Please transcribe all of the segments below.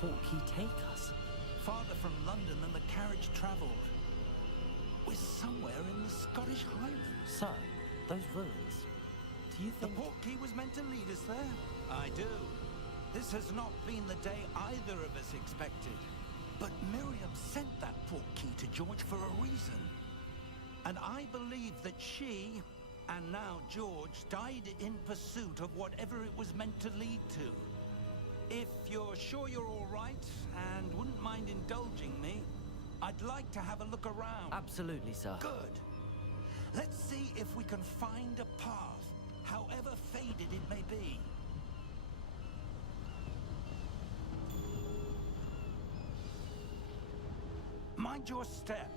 portkey take us? Farther from London than the carriage travelled. We're somewhere in the Scottish Highlands. Sir, those ruins. Do you think... The portkey was meant to lead us there? I do. This has not been the day either of us expected. But Miriam sent that portkey to George for a reason. And I believe that she, and now George, died in pursuit of whatever it was meant to lead to. If you're sure you're all right, and wouldn't mind indulging me, I'd like to have a look around. Absolutely, sir. Good. Let's see if we can find a path, however faded it may be. Mind your step.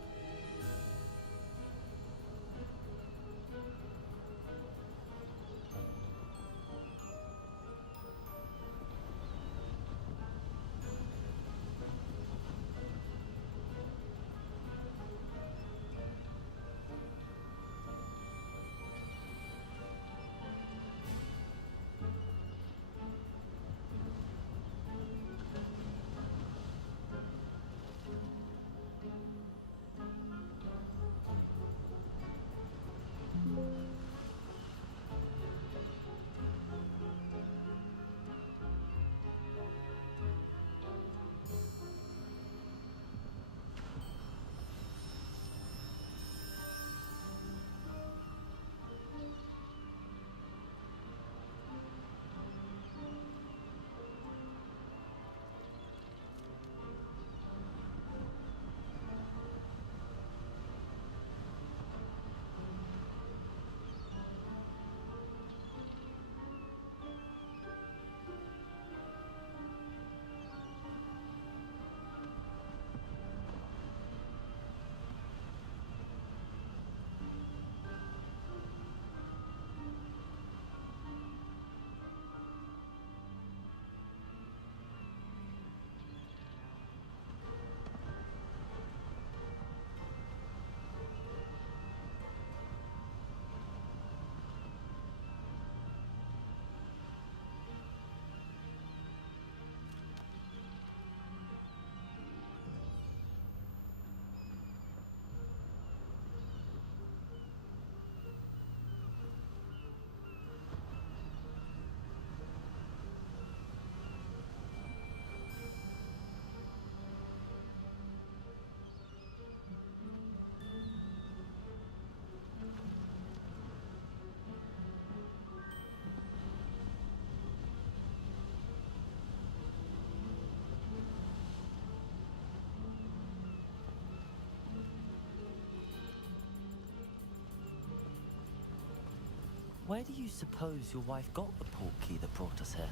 Where do you suppose your wife got the portkey that brought us here?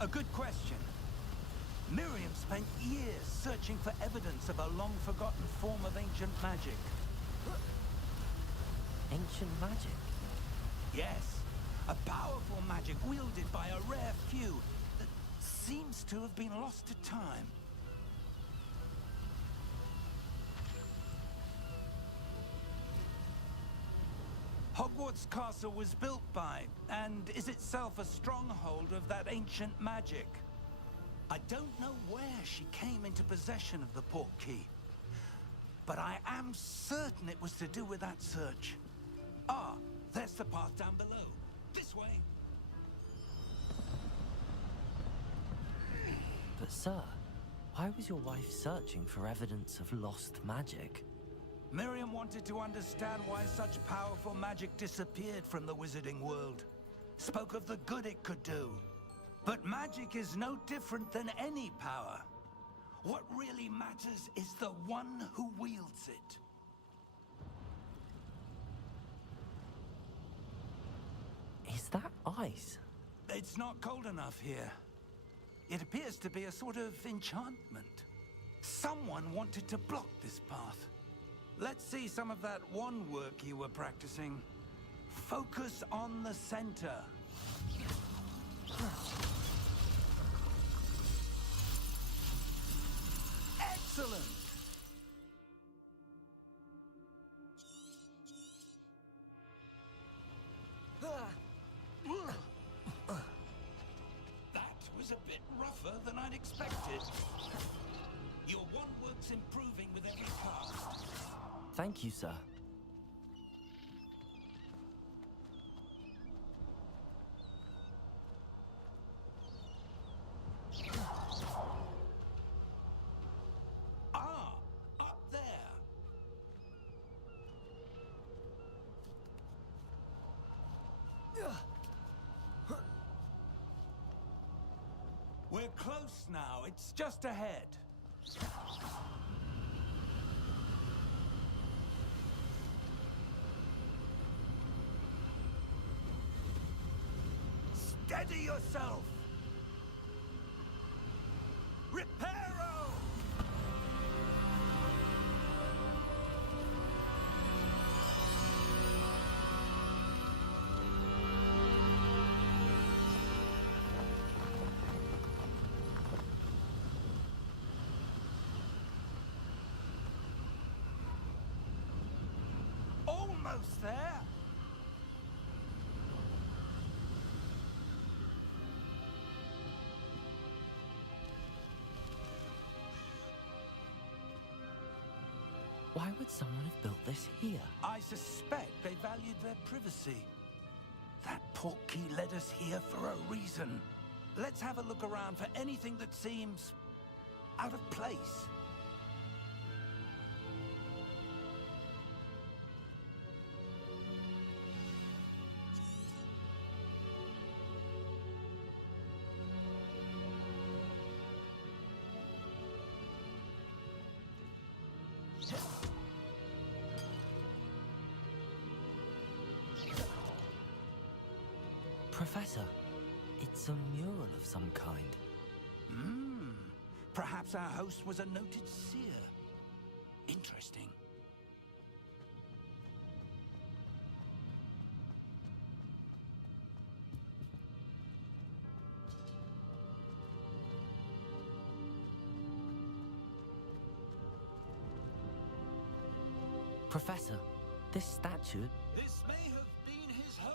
A good question. Miriam spent years searching for evidence of a long-forgotten form of ancient magic. Ancient magic? Yes, a powerful magic wielded by a rare few that seems to have been lost to time. Hogwarts Castle was built by, and is itself a stronghold of that ancient magic. I don't know where she came into possession of the portkey, but I am certain it was to do with that search. Ah, there's the path down below. This way. But sir, why was your wife searching for evidence of lost magic? Miriam wanted to understand why such powerful magic disappeared from the wizarding world. Spoke of the good it could do. But magic is no different than any power. What really matters is the one who wields it. Is that ice? It's not cold enough here. It appears to be a sort of enchantment. Someone wanted to block this path. Let's see some of that wand work you were practicing. Focus on the center. Excellent! That was a bit rougher than I'd expected. it. Your one work's improving with every cast. Thank you, sir. Ah, up there. We're close now. It's just ahead. Steady yourself! Reparo! Almost there! Why would someone have built this here? I suspect they valued their privacy. That portkey led us here for a reason. Let's have a look around for anything that seems out of place. Professor, it's a mural of some kind. Perhaps our host was a noted seer. Interesting. Professor, this statue... This may have been his home.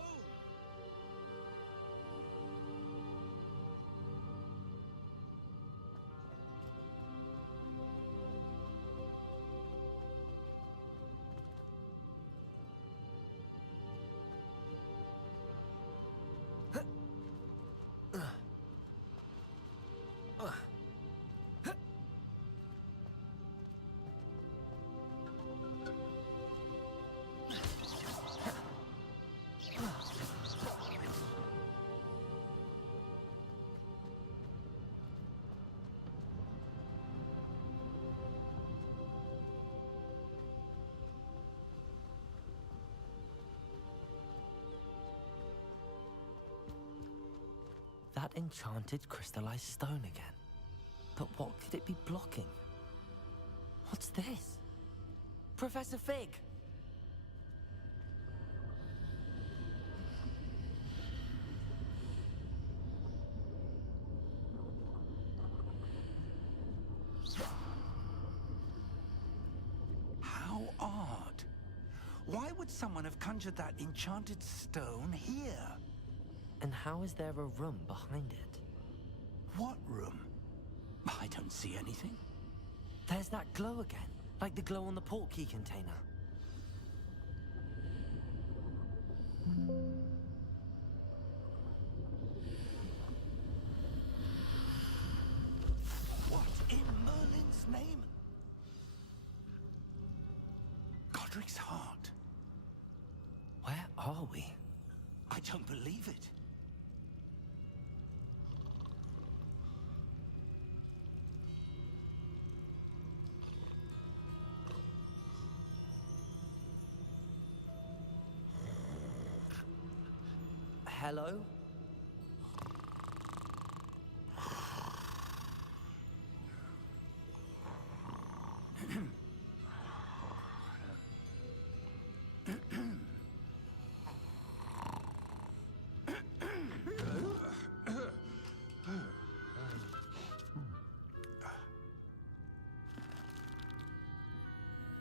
That enchanted crystallized stone again. But what could it be blocking? What's this? Professor Fig! How odd. Why would someone have conjured that enchanted stone here? And how is there a room behind it? What room? I don't see anything. There's that glow again, like the glow on the portkey container. What in Merlin's name? Godric's heart. Where are we? I don't believe it. Hello?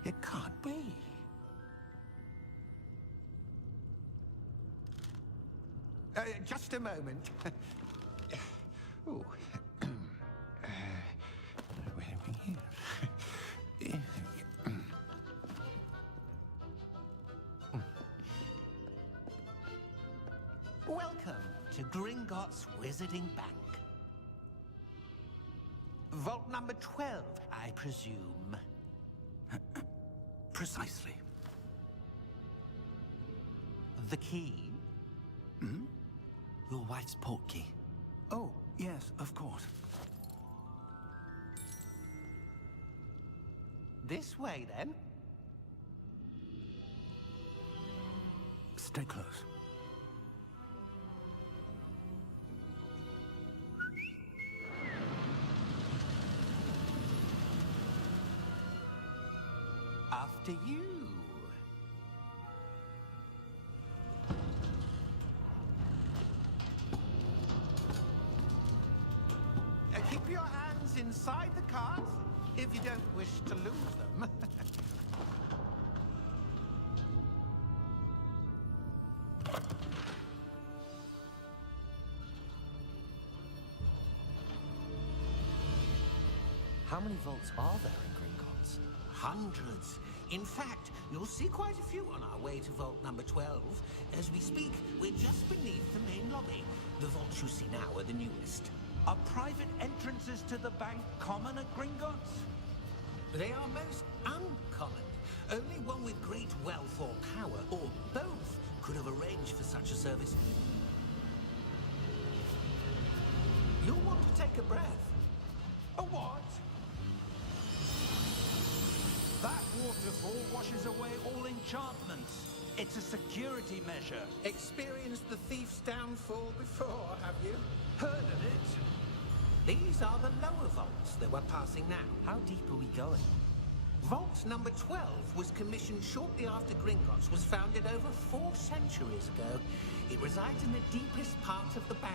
It can't be. Just a moment. Ooh. Gringotts Wizarding Bank. Vault number 12, I presume. Precisely. The key? Hmm? Your wife's portkey. Oh, yes, of course. This way, then. Stay close. After you. Keep your hands inside the cart if you don't wish to lose them. How many vaults are there in Gringotts? Hundreds. In fact, you'll see quite a few on our way to vault number 12. As we speak, we're just beneath the main lobby. The vaults you see now are the newest. Are private entrances to the bank common at Gringotts? They are most uncommon. Only one with great wealth or power, or both, could have arranged for such a service. You'll want to take a breath. A what? That waterfall washes away all enchantments. It's a security measure. Experienced the thief's downfall before, have you? Heard of it? These are the lower vaults that we're passing now. How deep are we going? Vault number 12 was commissioned shortly after Gringotts was founded over 4 centuries ago. It resides in the deepest part of the bank.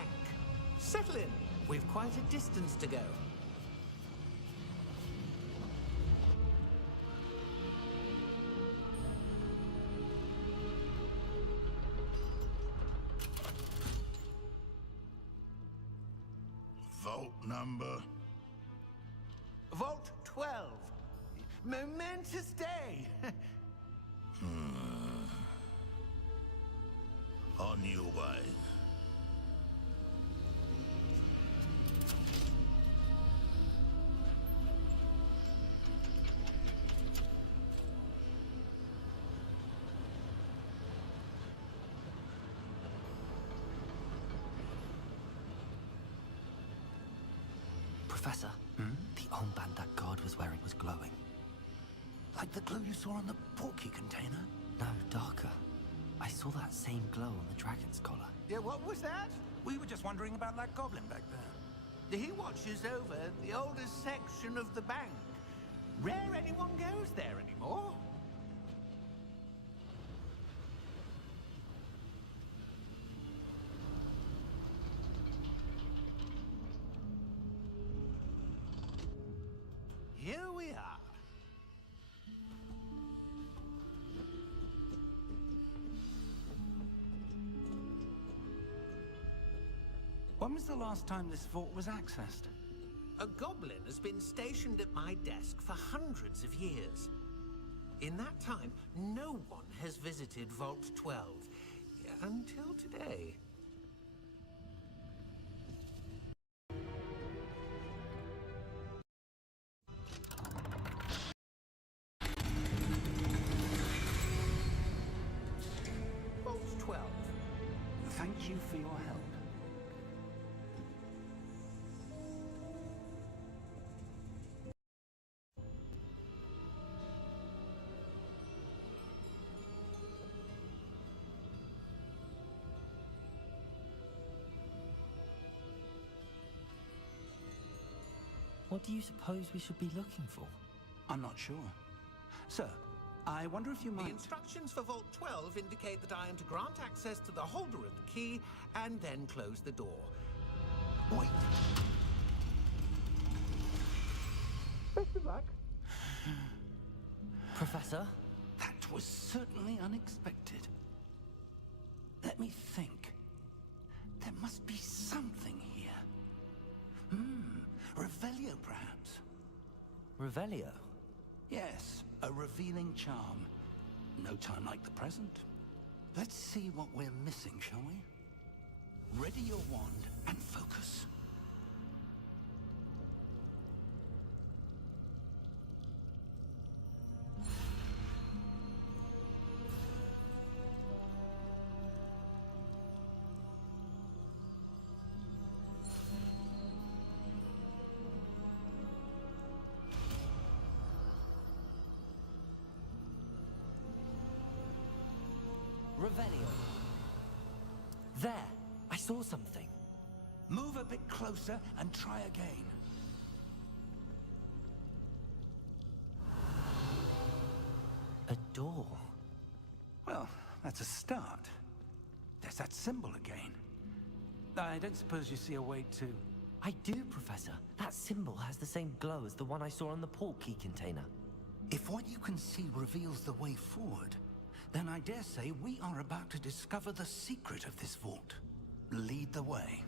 Settle in. We've quite a distance to go. Vault number? Vault 12. Momentous day. On your way. Professor, the armband that guard was wearing was glowing. Like the glue you saw on the portkey container? No, darker. I saw that same glow on the dragon's collar. Yeah, what was that? We were just wondering about that goblin back there. He watches over the oldest section of the bank. Rare anyone goes there anymore. Here we are. When was the last time this vault was accessed? A goblin has been stationed at my desk for hundreds of years. In that time, no one has visited Vault 12. Until today. Vault 12. Thank you for your help. What do you suppose we should be looking for? I'm not sure. Sir, I wonder if you The might... instructions for Vault 12 indicate that I am to grant access to the holder of the key and then close the door. Wait. Best of luck. Professor? That was certainly unexpected. Let me think. There must be something here. Revelio, perhaps? Revelio? Yes, a revealing charm. No time like the present. Let's see what we're missing, shall we? Ready your wand and focus. Revelio. There! I saw something. Move a bit closer and try again. A door. Well, that's a start. There's that symbol again. I don't suppose you see a way to... I do, Professor. That symbol has the same glow as the one I saw on the port key container. If what you can see reveals the way forward, then I dare say we are about to discover the secret of this vault. Lead the way.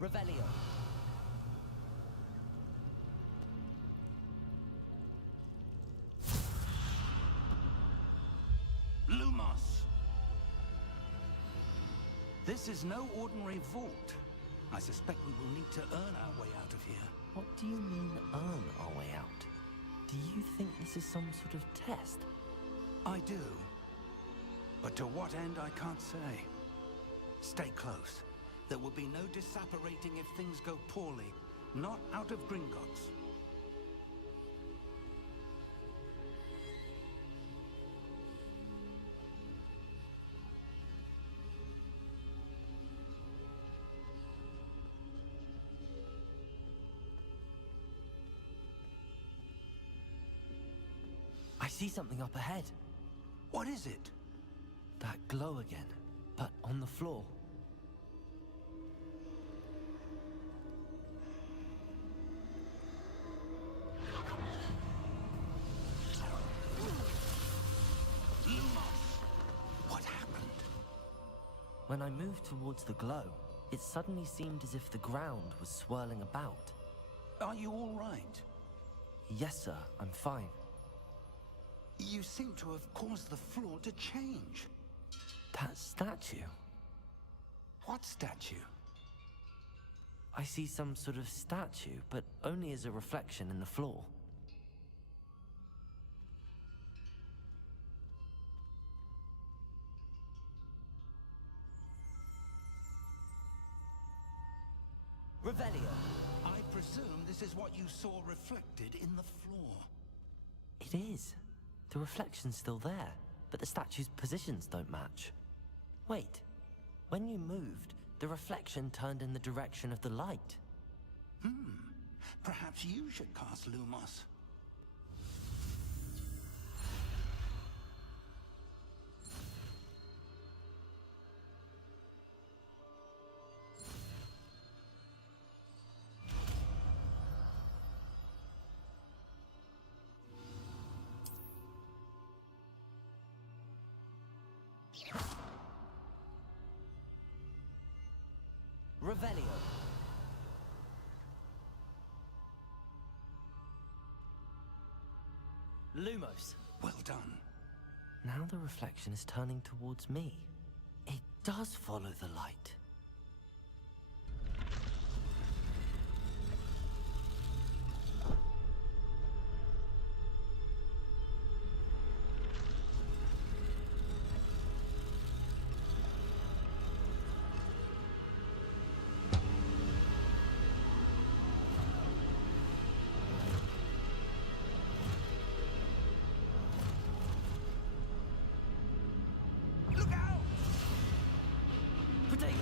Revelio. Lumos! This is no ordinary vault. I suspect we will need to earn our way out of here. What do you mean, earn our way out? Do you think this is some sort of test? I do. But to what end, I can't say. Stay close. There will be no disapparating if things go poorly. Not out of Gringotts. I see something up ahead. What is it? That glow again, but on the floor. Lumos! What happened? When I moved towards the glow, it suddenly seemed as if the ground was swirling about. Are you all right? Yes, sir, I'm fine. You seem to have caused the floor to change. That statue? What statue? I see some sort of statue, but only as a reflection in the floor. Revelio. I presume this is what you saw reflected in the floor. It is. The reflection's still there, but the statue's positions don't match. Wait. When you moved, the reflection turned in the direction of the light. Perhaps you should cast Lumos. Revelio. Lumos. Well done. Now the reflection is turning towards me. It does follow the light. Look out! Potato!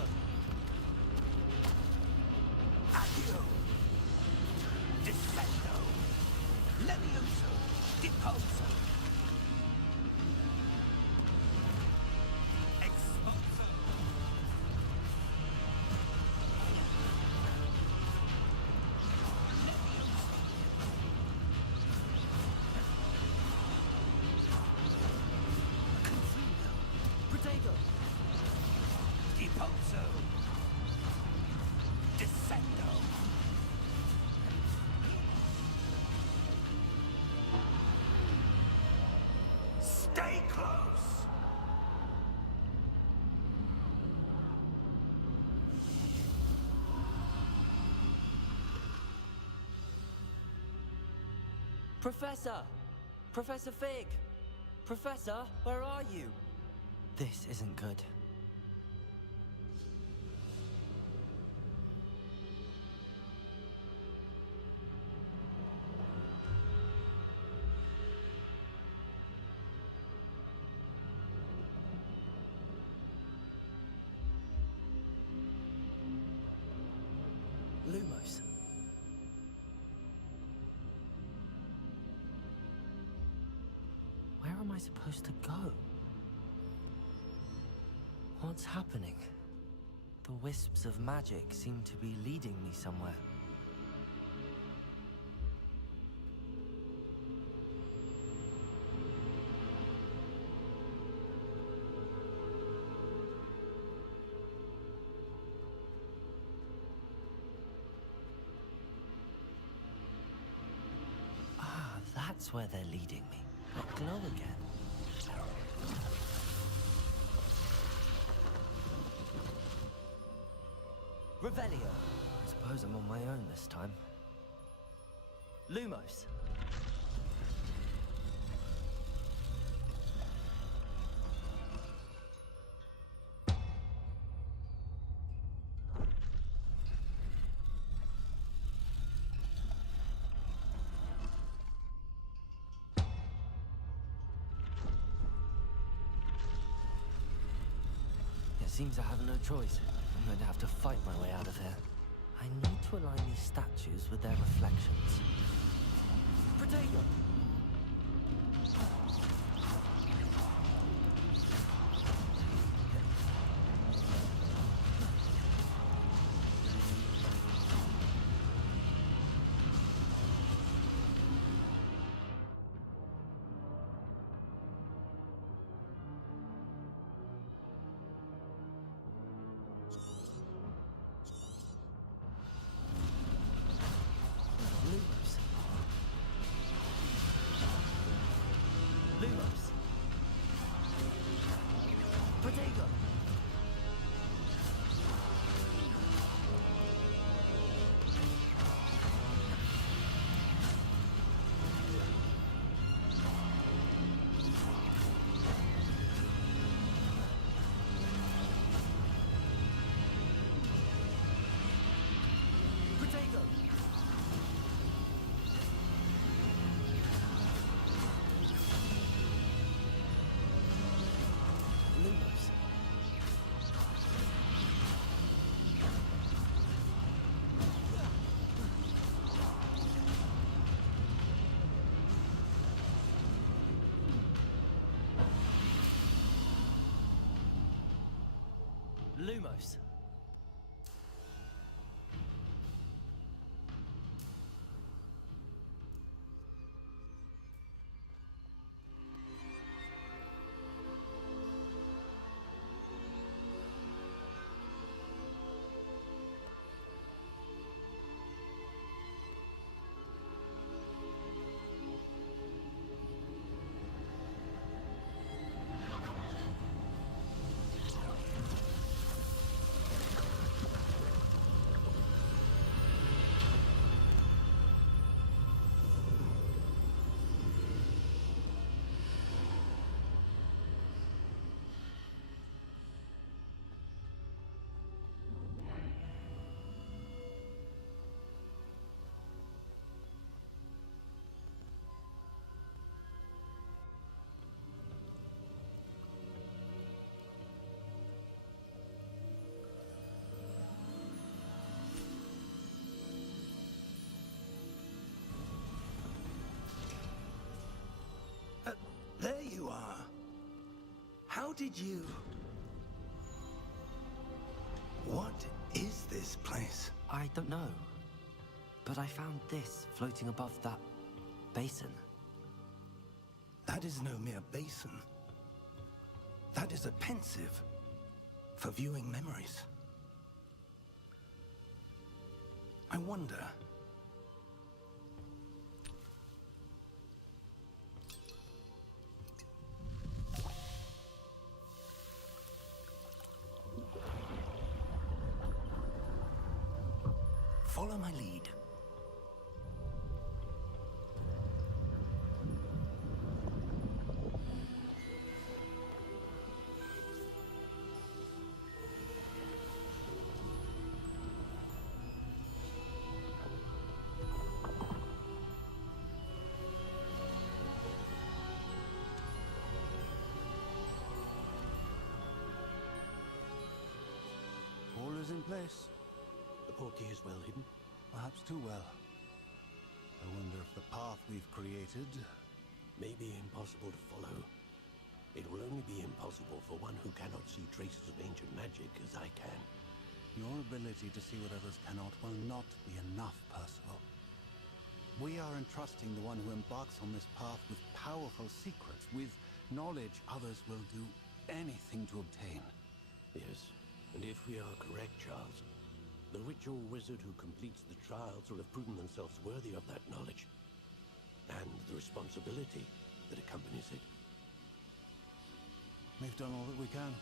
Professor! Professor Fig! Professor, where are you? This isn't good. Lumos. Where am I supposed to go? What's happening? The wisps of magic seem to be leading me somewhere. Ah, that's where they're leading me. That glow again. Revelio. I suppose I'm on my own this time. Lumos. It seems I have no choice. I'm going to have to fight my way out of here. I need to align these statues with their reflections. Protego! Lumos. Lumos. Protego! Protego! Lumos. Lumos. There you are. How did you... What is this place? I don't know. But I found this floating above that basin. That is no mere basin. That is a pensive for viewing memories. I wonder... Follow my lead. this? The portkey is well hidden. Perhaps too well. I wonder if the path we've created... May be impossible to follow. It will only be impossible for one who cannot see traces of ancient magic as I can. Your ability to see what others cannot will not be enough, Percival. We are entrusting the one who embarks on this path with powerful secrets, with knowledge others will do anything to obtain. Yes, and if we are correct, Charles, the ritual wizard who completes the trials will have proven themselves worthy of that knowledge, and the responsibility that accompanies it. We've done all that we can.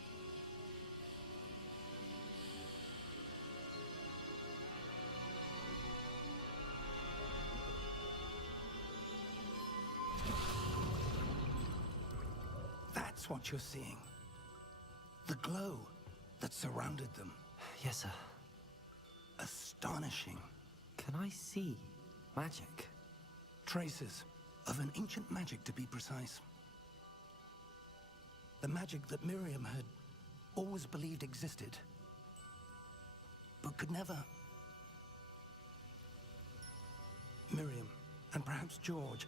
That's what you're seeing. The glow that surrounded them. Yes, sir. Astonishing. Can I see magic? Traces of an ancient magic, to be precise. The magic that Miriam had always believed existed, but could never. Miriam, and perhaps George,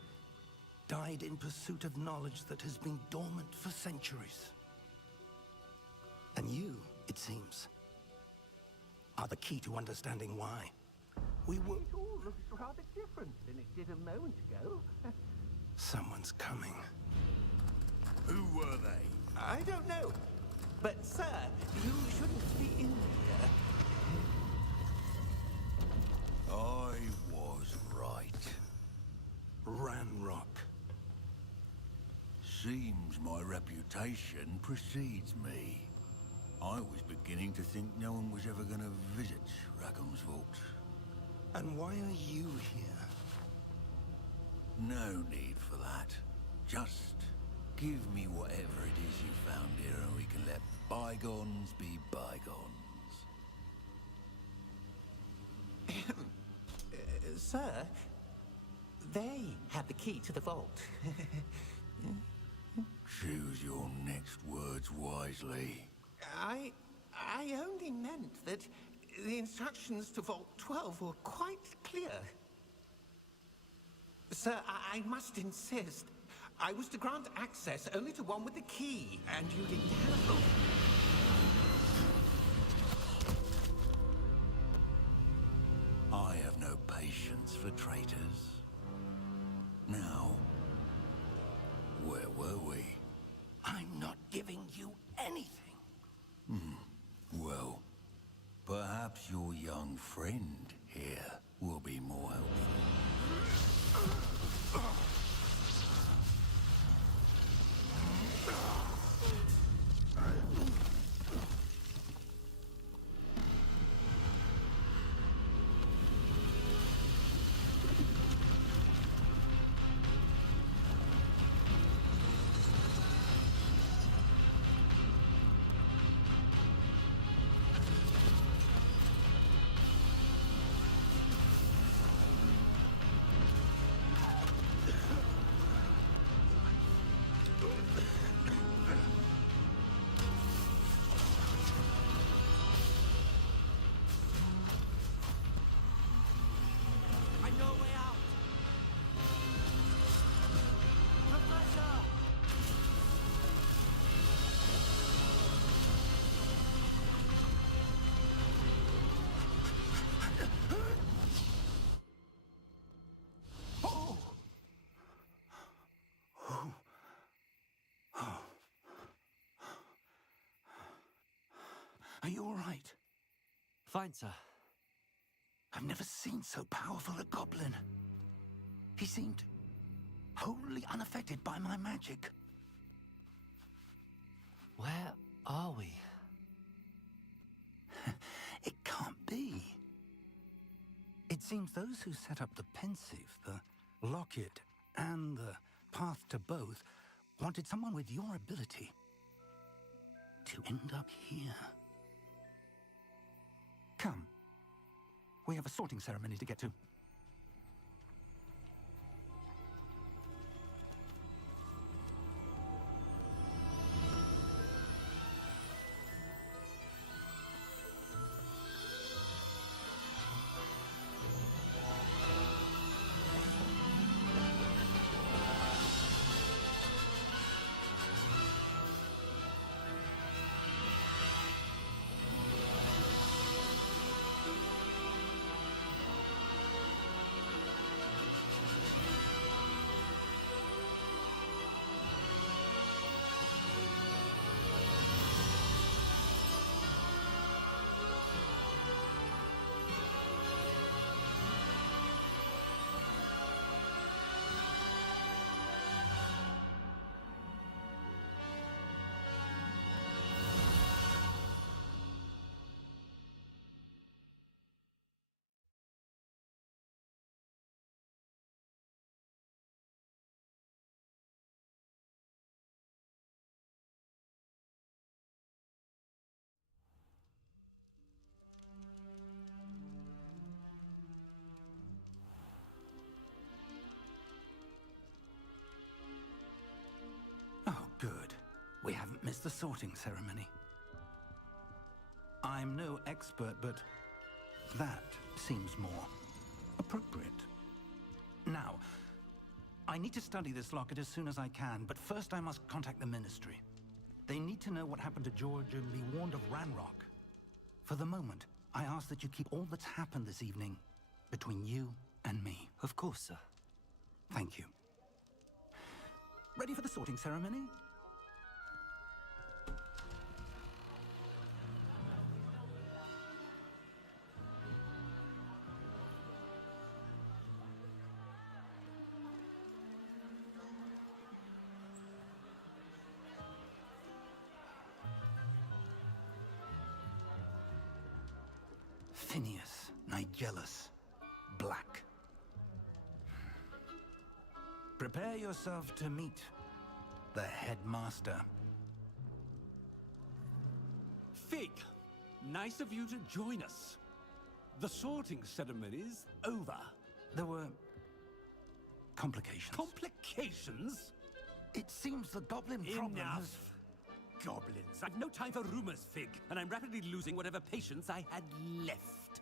died in pursuit of knowledge that has been dormant for centuries. And you, it seems, are the key to understanding why. We were... It all looks rather different than it did a moment ago. Someone's coming. Who were they? I don't know. But, sir, you shouldn't be in here. I was right. Ranrock. Seems my reputation precedes me. I was beginning to think no one was ever going to visit Rackham's vault. And why are you here? No need for that. Just give me whatever it is you found here and we can let bygones be bygones. Sir, they have the key to the vault. Choose your next words wisely. I only meant that the instructions to Vault 12 were quite clear. Sir, I must insist. I was to grant access only to one with the key, and you didn't have... I have no patience for traitors. Now, where were we? I'm not giving you anything. Well, perhaps your young friend here will be more helpful. I know a way out! Professor! Are you all right? Fine, sir. I've never seen so powerful a goblin. He seemed wholly unaffected by my magic. Where are we? It can't be. It seems those who set up the Pensieve, the Locket, and the Path to Both wanted someone with your ability to end up here. Come. We have a sorting ceremony to get to. miss the sorting ceremony. I'm no expert, but that seems more appropriate. Now, I need to study this locket as soon as I can, but first I must contact the Ministry. They need to know what happened to George and be warned of Ranrock. For the moment, I ask that you keep all that's happened this evening between you and me. Of course, sir. Thank you. Ready for the sorting ceremony? Phineas Nigellus Black. Prepare yourself to meet the headmaster. Fig, nice of you to join us. The sorting ceremony's over. There were complications. Complications? It seems the goblin problem Enough. has... Goblins. I've no time for rumors, Fig, and I'm rapidly losing whatever patience I had left.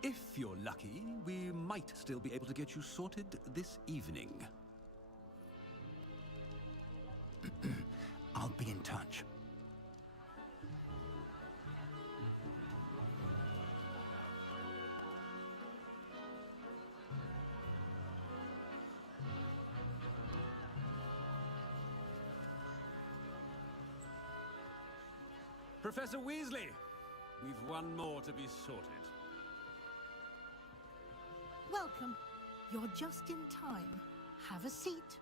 If you're lucky, we might still be able to get you sorted this evening. I'll be in touch. Professor Weasley, we've one more to be sorted. Welcome. You're just in time. Have a seat.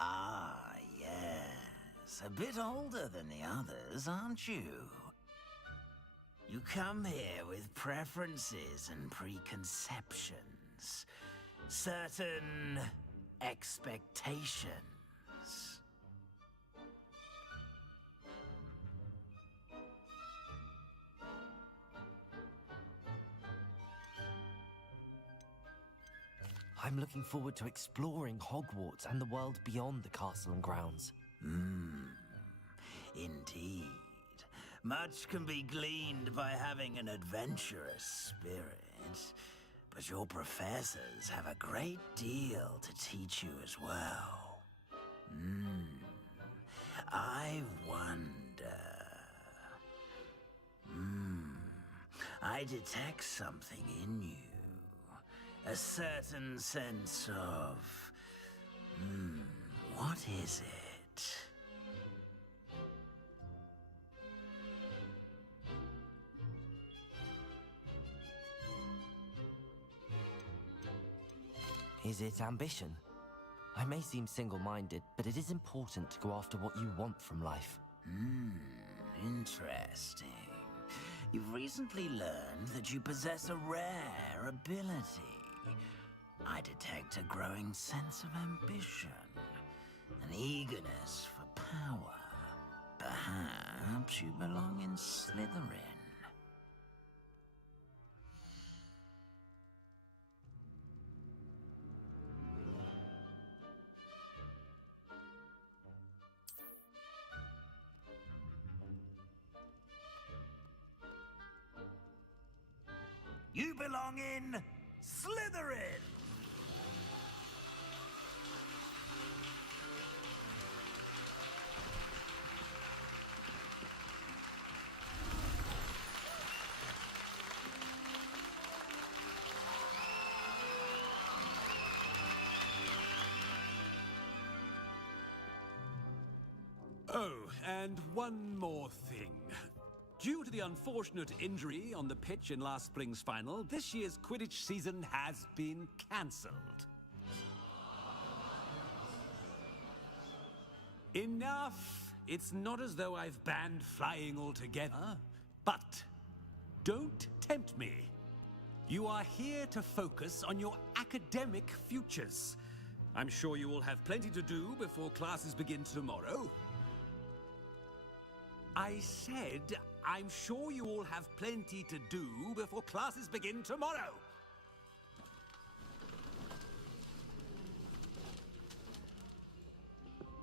Ah, yes. A bit older than the others, aren't you? You come here with preferences and preconceptions. Certain expectations. I'm looking forward to exploring Hogwarts and the world beyond the castle and grounds. Indeed. Much can be gleaned by having an adventurous spirit. But your professors have a great deal to teach you as well. I wonder... I detect something in you. A certain sense of... what is it? Is it ambition? I may seem single-minded, but it is important to go after what you want from life. Interesting. You've recently learned that you possess a rare ability. I detect a growing sense of ambition, an eagerness for power. Perhaps you belong in Slytherin. You belong in Slytherin! Oh, and one more thing. Due to the unfortunate injury on the pitch in last spring's final, this year's Quidditch season has been cancelled. Enough! It's not as though I've banned flying altogether, but don't tempt me. You are here to focus on your academic futures. I'm sure you will have plenty to do before classes begin tomorrow. I said, I'm sure you all have plenty to do before classes begin tomorrow.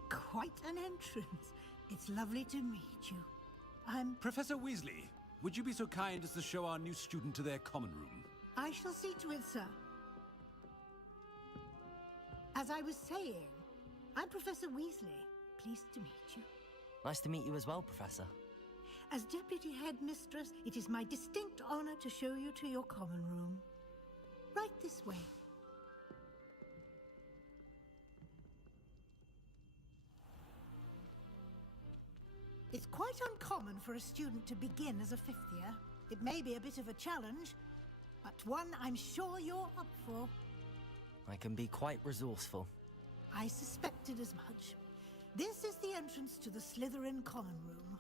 Quite an entrance. It's lovely to meet you. Professor Weasley, would you be so kind as to show our new student to their common room? I shall see to it, sir. As I was saying, I'm Professor Weasley. Pleased to meet you. Nice to meet you as well, Professor. As Deputy Headmistress, it is my distinct honor to show you to your common room. Right this way. It's quite uncommon for a student to begin as a fifth year. It may be a bit of a challenge, but one I'm sure you're up for. I can be quite resourceful. I suspected as much. This is the entrance to the Slytherin common room.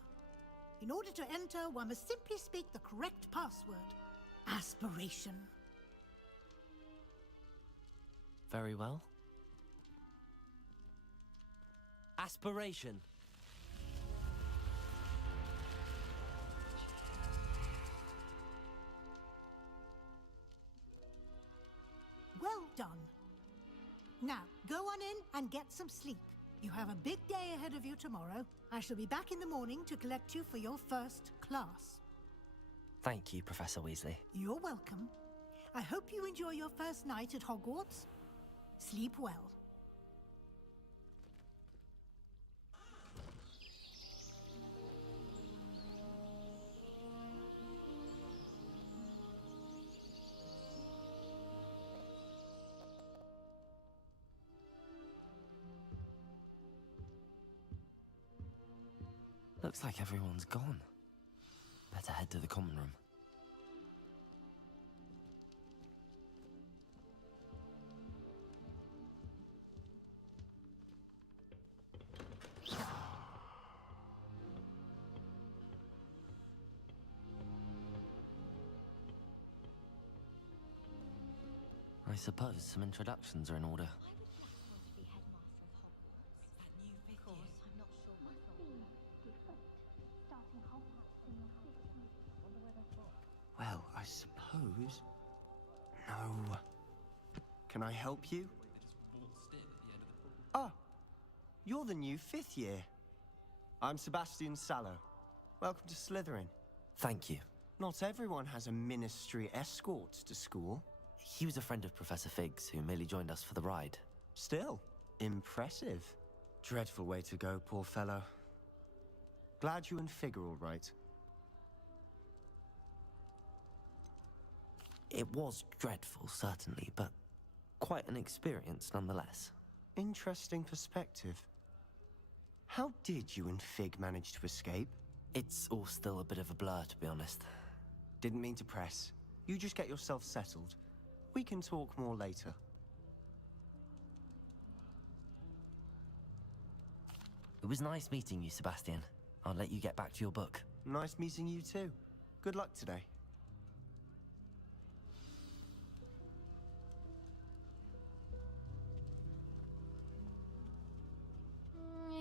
In order to enter, one must simply speak the correct password. Aspiration. Very well. Aspiration. Well done. Now, go on in and get some sleep. You have a big day ahead of you tomorrow. I shall be back in the morning to collect you for your first class. Thank you, Professor Weasley. You're welcome. I hope you enjoy your first night at Hogwarts. Sleep well. Looks like everyone's gone. Better head to the common room. I suppose some introductions are in order. Well, I suppose... No. Can I help you? Ah, you're the new fifth year. I'm Sebastian Sallow. Welcome to Slytherin. Thank you. Not everyone has a ministry escort to school. He was a friend of Professor Fig's who merely joined us for the ride. Still, impressive. Dreadful way to go, poor fellow. Glad you and Fig are all right. It was dreadful, certainly, but quite an experience nonetheless. Interesting perspective. How did you and Fig manage to escape? It's all still a bit of a blur, to be honest. Didn't mean to press. You just get yourself settled. We can talk more later. It was nice meeting you, Sebastian. I'll let you get back to your book. Nice meeting you too. Good luck today.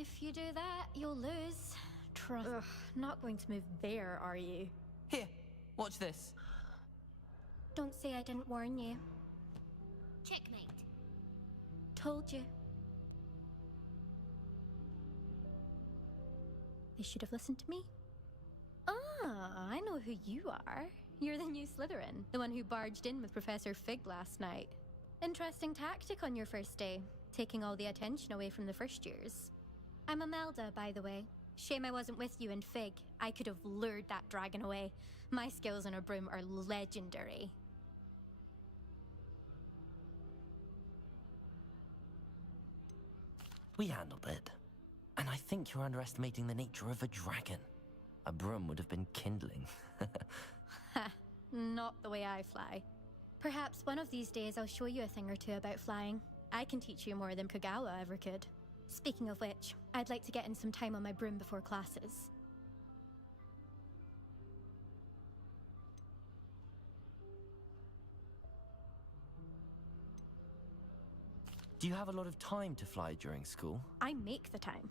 If you do that, you'll lose. Trust. Ugh, not going to move there, are you? Here, watch this. Don't say I didn't warn you. Checkmate. Told you. They should have listened to me. Ah, I know who you are. You're the new Slytherin, the one who barged in with Professor Fig last night. Interesting tactic on your first day, taking all the attention away from the first years. I'm Imelda, by the way. Shame I wasn't with you and Fig. I could have lured that dragon away. My skills on a broom are legendary. We handled it. And I think you're underestimating the nature of a dragon. A broom would have been kindling. Ha, not the way I fly. Perhaps one of these days I'll show you a thing or two about flying. I can teach you more than Kogawa ever could. Speaking of which, I'd like to get in some time on my broom before classes. Do you have a lot of time to fly during school? I make the time.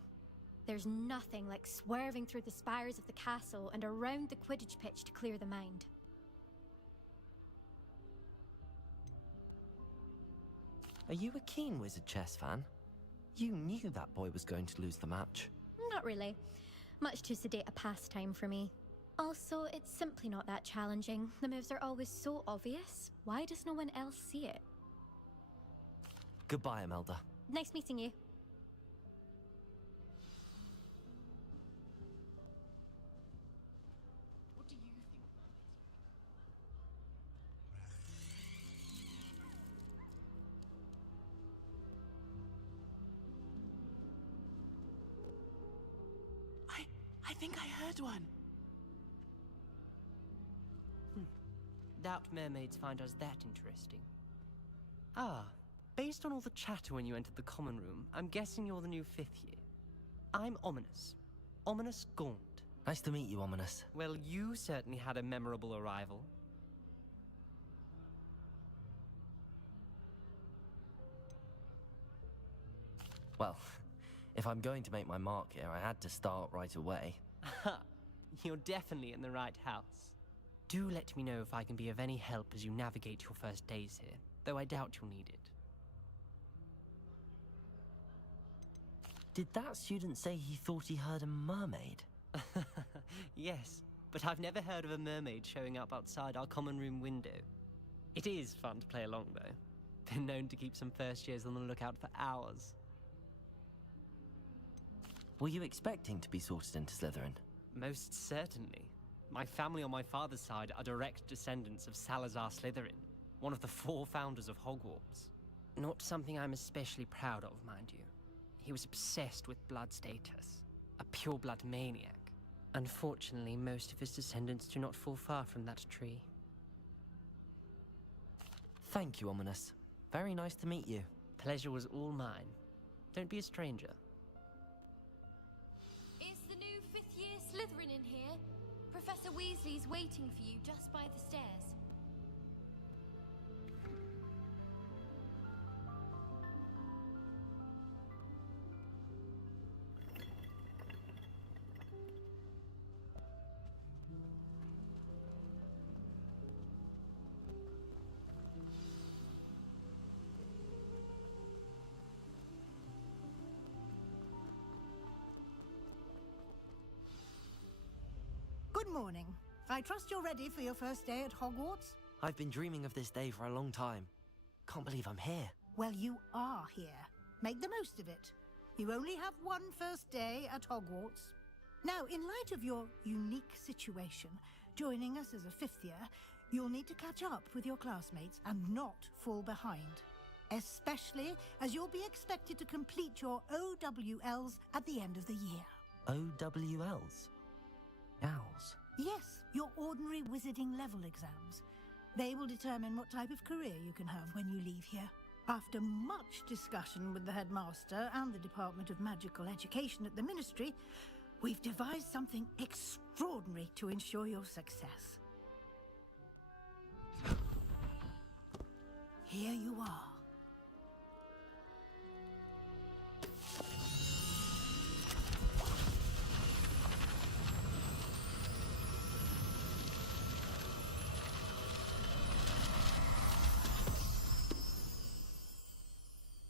There's nothing like swerving through the spires of the castle and around the Quidditch pitch to clear the mind. Are you a keen Wizard chess fan? You knew that boy was going to lose the match. Not really. Much too sedate a pastime for me. Also, it's simply not that challenging. The moves are always so obvious. Why does no one else see it? Goodbye, Imelda. Nice meeting you. I think I heard one. Doubt mermaids find us that interesting. Ah, based on all the chatter when you entered the common room, I'm guessing you're the new 5th year. I'm Ominous. Ominous Gaunt. Nice to meet you, Ominous. Well, you certainly had a memorable arrival. Well, if I'm going to make my mark here, I had to start right away. You're definitely in the right house. Do let me know if I can be of any help as you navigate your first days here, though I doubt you'll need it. Did that student say he thought he heard a mermaid? Yes, but I've never heard of a mermaid showing up outside our common room window. It is fun to play along, though. Been known to keep some first years on the lookout for hours. Were you expecting to be sorted into Slytherin? Most certainly. My family on my father's side are direct descendants of Salazar Slytherin, one of the 4 founders of Hogwarts. Not something I'm especially proud of, mind you. He was obsessed with blood status, a pure-blood maniac. Unfortunately, most of his descendants do not fall far from that tree. Thank you, Ominous. Very nice to meet you. Pleasure was all mine. Don't be a stranger. Is the new 5th year Slytherin in here? Professor Weasley's waiting for you just by the stairs. Good morning. I trust you're ready for your first day at Hogwarts? I've been dreaming of this day for a long time. Can't believe I'm here. Well, you are here. Make the most of it. You only have one first day at Hogwarts. Now, in light of your unique situation, joining us as a 5th year, you'll need to catch up with your classmates and not fall behind. Especially as you'll be expected to complete your OWLs at the end of the year. OWLs? Owls? Yes, your ordinary wizarding level exams. They will determine what type of career you can have when you leave here. After much discussion with the headmaster and the Department of Magical Education at the Ministry, we've devised something extraordinary to ensure your success. Here you are.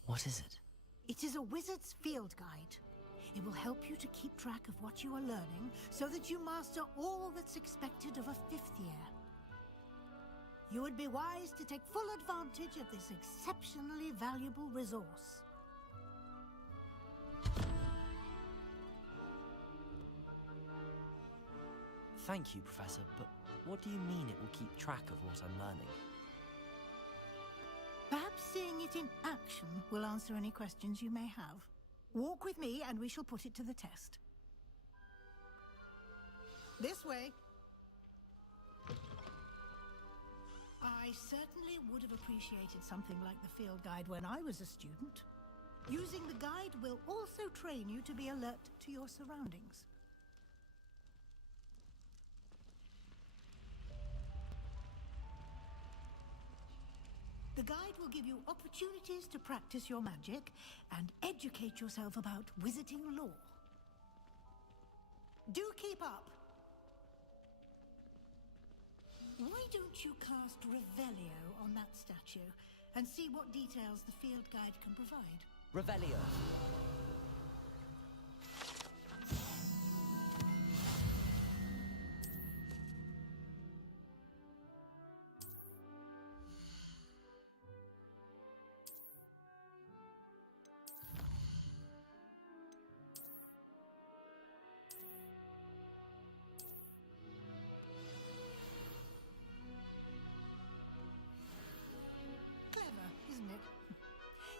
What is it? It is a wizard's field guide. It will help you to keep track of what you are learning so that you master all that's expected of a 5th year. You would be wise to take full advantage of this exceptionally valuable resource. Thank you, Professor, but what do you mean it will keep track of what I'm learning? Perhaps seeing it in action will answer any questions you may have. Walk with me and we shall put it to the test. This way. I certainly would have appreciated something like the field guide when I was a student. Using the guide will also train you to be alert to your surroundings. The guide will give you opportunities to practice your magic and educate yourself about wizarding lore. Do keep up. Why don't you cast Revelio on that statue and see what details the field guide can provide? Revelio.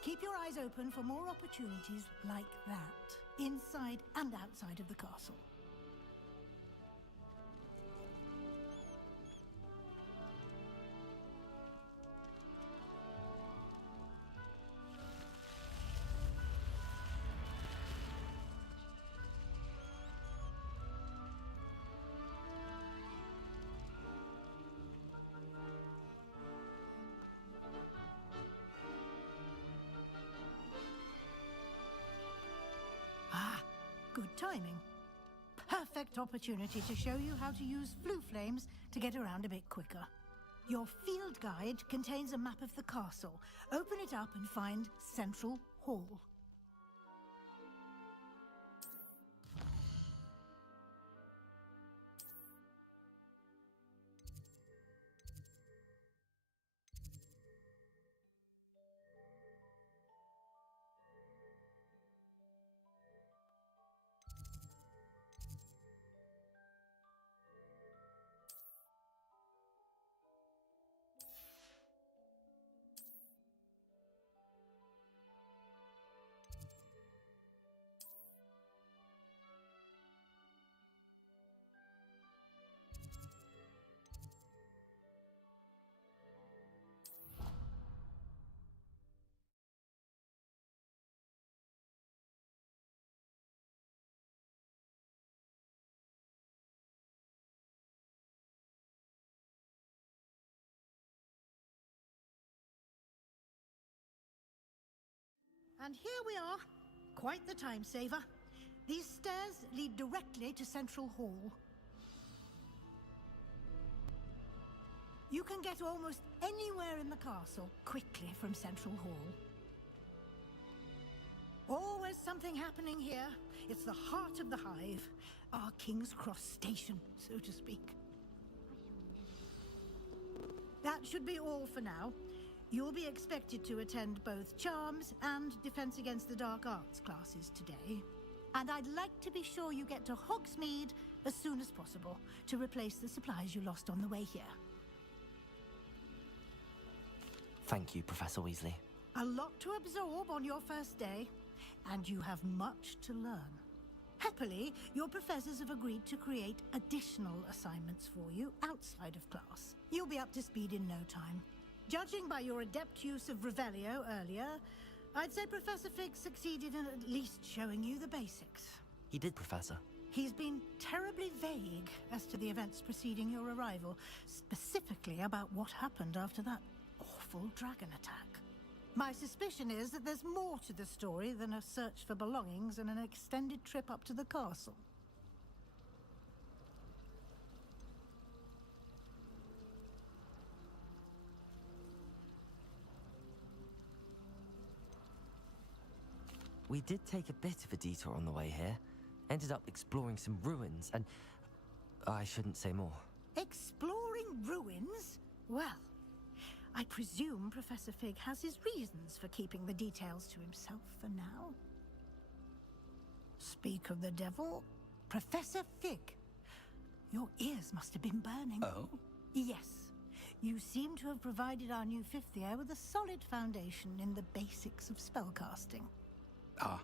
Keep your eyes open for more opportunities like that, inside and outside of the castle. Good timing. Perfect opportunity to show you how to use flue flames to get around a bit quicker. Your field guide contains a map of the castle. Open it up and find Central Hall. And here we are. Quite the time saver. These stairs lead directly to Central Hall. You can get almost anywhere in the castle quickly from Central Hall. Always something happening here. It's the heart of the Hive. Our King's Cross station, so to speak. That should be all for now. You'll be expected to attend both Charms and Defense Against the Dark Arts classes today. And I'd like to be sure you get to Hogsmeade as soon as possible to replace the supplies you lost on the way here. Thank you, Professor Weasley. A lot to absorb on your first day, and you have much to learn. Happily, your professors have agreed to create additional assignments for you outside of class. You'll be up to speed in no time. Judging by your adept use of Revelio earlier, I'd say Professor Fig succeeded in at least showing you the basics. He did, Professor. He's been terribly vague as to the events preceding your arrival, specifically about what happened after that awful dragon attack. My suspicion is that there's more to the story than a search for belongings and an extended trip up to the castle. We did take a bit of a detour on the way here. Ended up exploring some ruins, and I shouldn't say more. Exploring ruins? Well, I presume Professor Fig has his reasons for keeping the details to himself for now. Speak of the devil, Professor Fig. Your ears must have been burning. Oh? Yes. You seem to have provided our new fifth year with a solid foundation in the basics of spellcasting. Ah,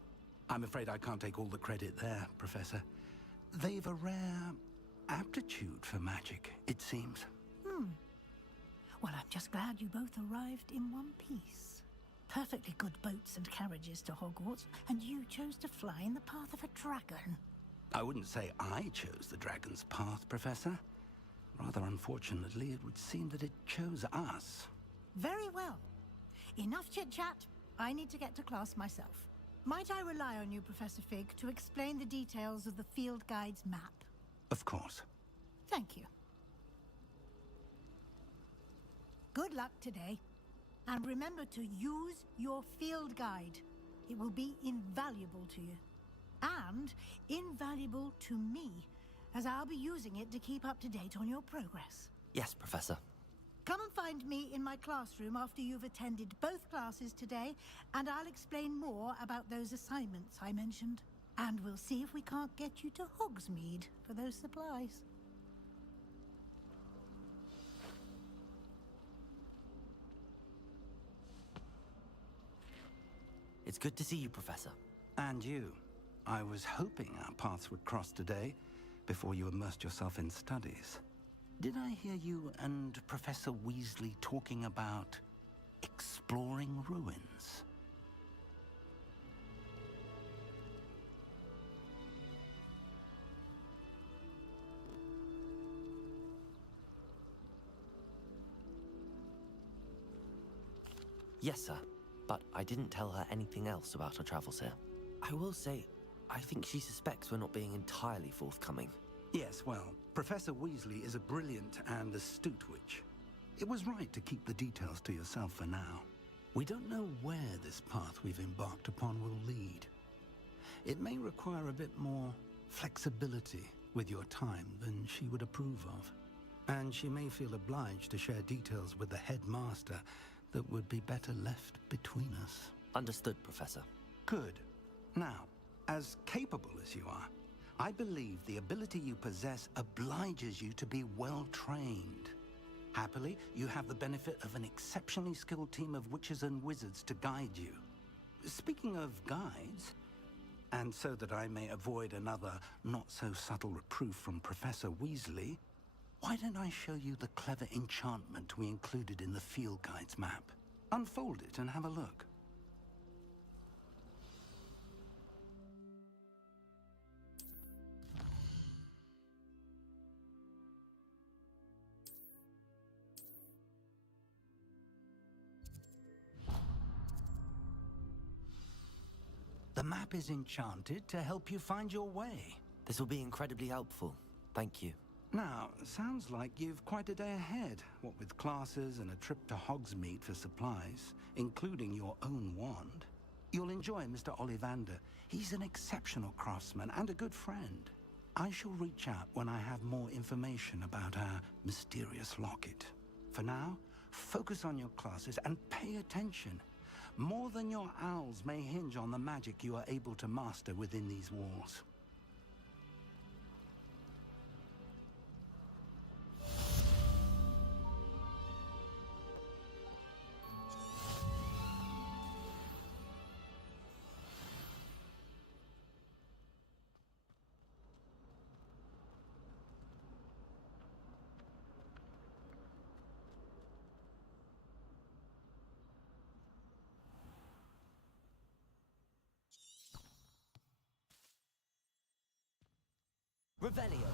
I'm afraid I can't take all the credit there, Professor. They've a rare aptitude for magic, it seems. Well, I'm just glad you both arrived in one piece. Perfectly good boats and carriages to Hogwarts, and you chose to fly in the path of a dragon. I wouldn't say I chose the dragon's path, Professor. Rather unfortunately, it would seem that it chose us. Very well. Enough chit-chat. I need to get to class myself. Might I rely on you, Professor Fig, to explain the details of the field guide's map? Of course. Thank you. Good luck today. And remember to use your field guide. It will be invaluable to you. And invaluable to me, as I'll be using it to keep up to date on your progress. Yes, Professor. Come and find me in my classroom after you've attended both classes today, and I'll explain more about those assignments I mentioned. And we'll see if we can't get you to Hogsmeade for those supplies. It's good to see you, Professor. And you. I was hoping our paths would cross today, before you immersed yourself in studies. Did I hear you and Professor Weasley talking about exploring ruins? Yes, sir. But I didn't tell her anything else about our travels here. I will say, I think she suspects we're not being entirely forthcoming. Yes, well, Professor Weasley is a brilliant and astute witch. It was right to keep the details to yourself for now. We don't know where this path we've embarked upon will lead. It may require a bit more flexibility with your time than she would approve of. And she may feel obliged to share details with the headmaster that would be better left between us. Understood, Professor. Good. Now, as capable as you are, I believe the ability you possess obliges you to be well-trained. Happily, you have the benefit of an exceptionally skilled team of witches and wizards to guide you. Speaking of guides, and so that I may avoid another not-so-subtle reproof from Professor Weasley, why don't I show you the clever enchantment we included in the field guide's map? Unfold it and have a look. The map is enchanted to help you find your way. This will be incredibly helpful. Thank you. Now, sounds like you've quite a day ahead, what with classes and a trip to Hogsmeade for supplies, including your own wand. You'll enjoy Mr. Ollivander. He's an exceptional craftsman and a good friend. I shall reach out when I have more information about our mysterious locket. For now, focus on your classes and pay attention. More than your owls may hinge on the magic you are able to master within these walls. Revelio.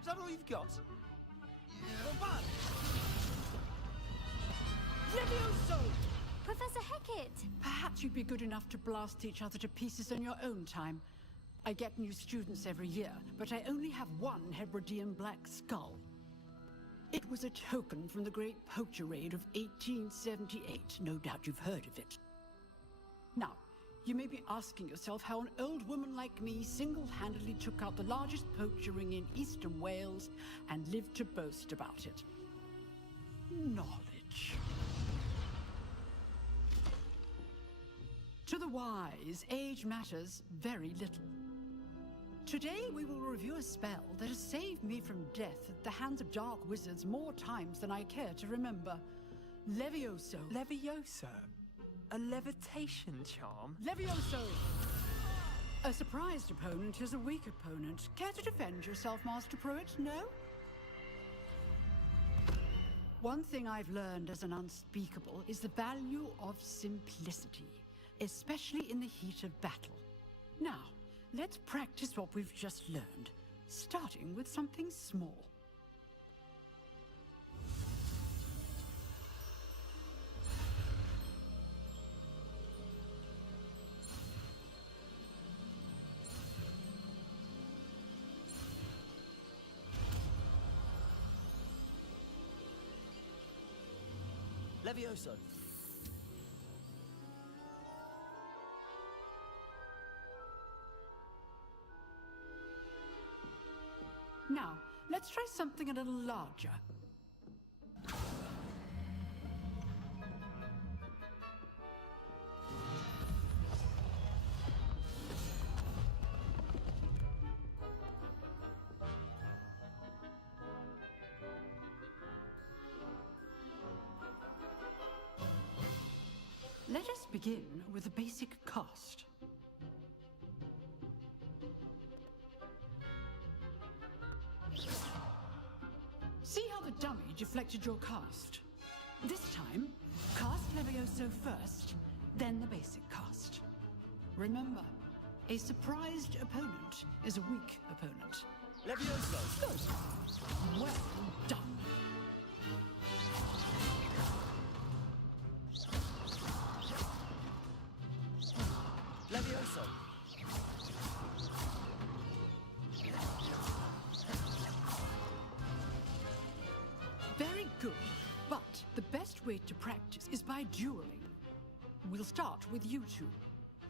Is that all you've got? Levioso! Professor Hecat! Perhaps you'd be good enough to blast each other to pieces in your own time. I get new students every year, but I only have one Hebridean black skull. It was a token from the Great Poacher Raid of 1878. No doubt you've heard of it. Now, you may be asking yourself how an old woman like me single-handedly took out the largest poacher ring in eastern Wales and lived to boast about it. Knowledge. To the wise, age matters very little. Today we will review a spell that has saved me from death at the hands of dark wizards more times than I care to remember. Levioso. Levioso? A levitation charm? Levioso! A surprised opponent is a weak opponent. Care to defend yourself, Master Pruitt? No? One thing I've learned as an unspeakable is the value of simplicity, especially in the heat of battle. Now, let's practice what we've just learned, starting with something small. Levioso. Now, let's try something a little larger. Let us begin with a basic cast. See how the dummy deflected your cast? This time, cast Levioso first, then the basic cast. Remember, a surprised opponent is a weak opponent. Levioso! Good. Well done. Levioso! Very good. But the best way to practice is by dueling. We'll start with you two.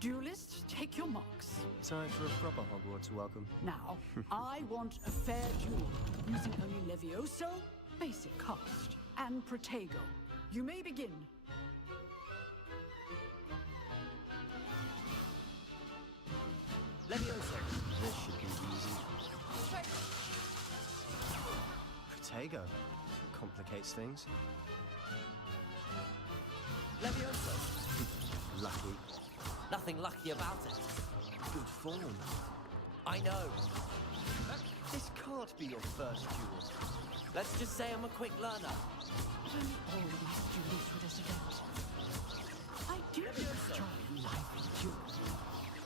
Duelists, take your marks. Time for a proper Hogwarts welcome. Now, I want a fair duel, using only Levioso, basic cast, and Protego. You may begin. Levioso! This should be easy. Protego. Complicates things. Levioso! Lucky. Nothing lucky about it. Good form. I know. This can't be your first duel. Let's just say I'm a quick learner. I've only always duels for this event. I do enjoy lively duels.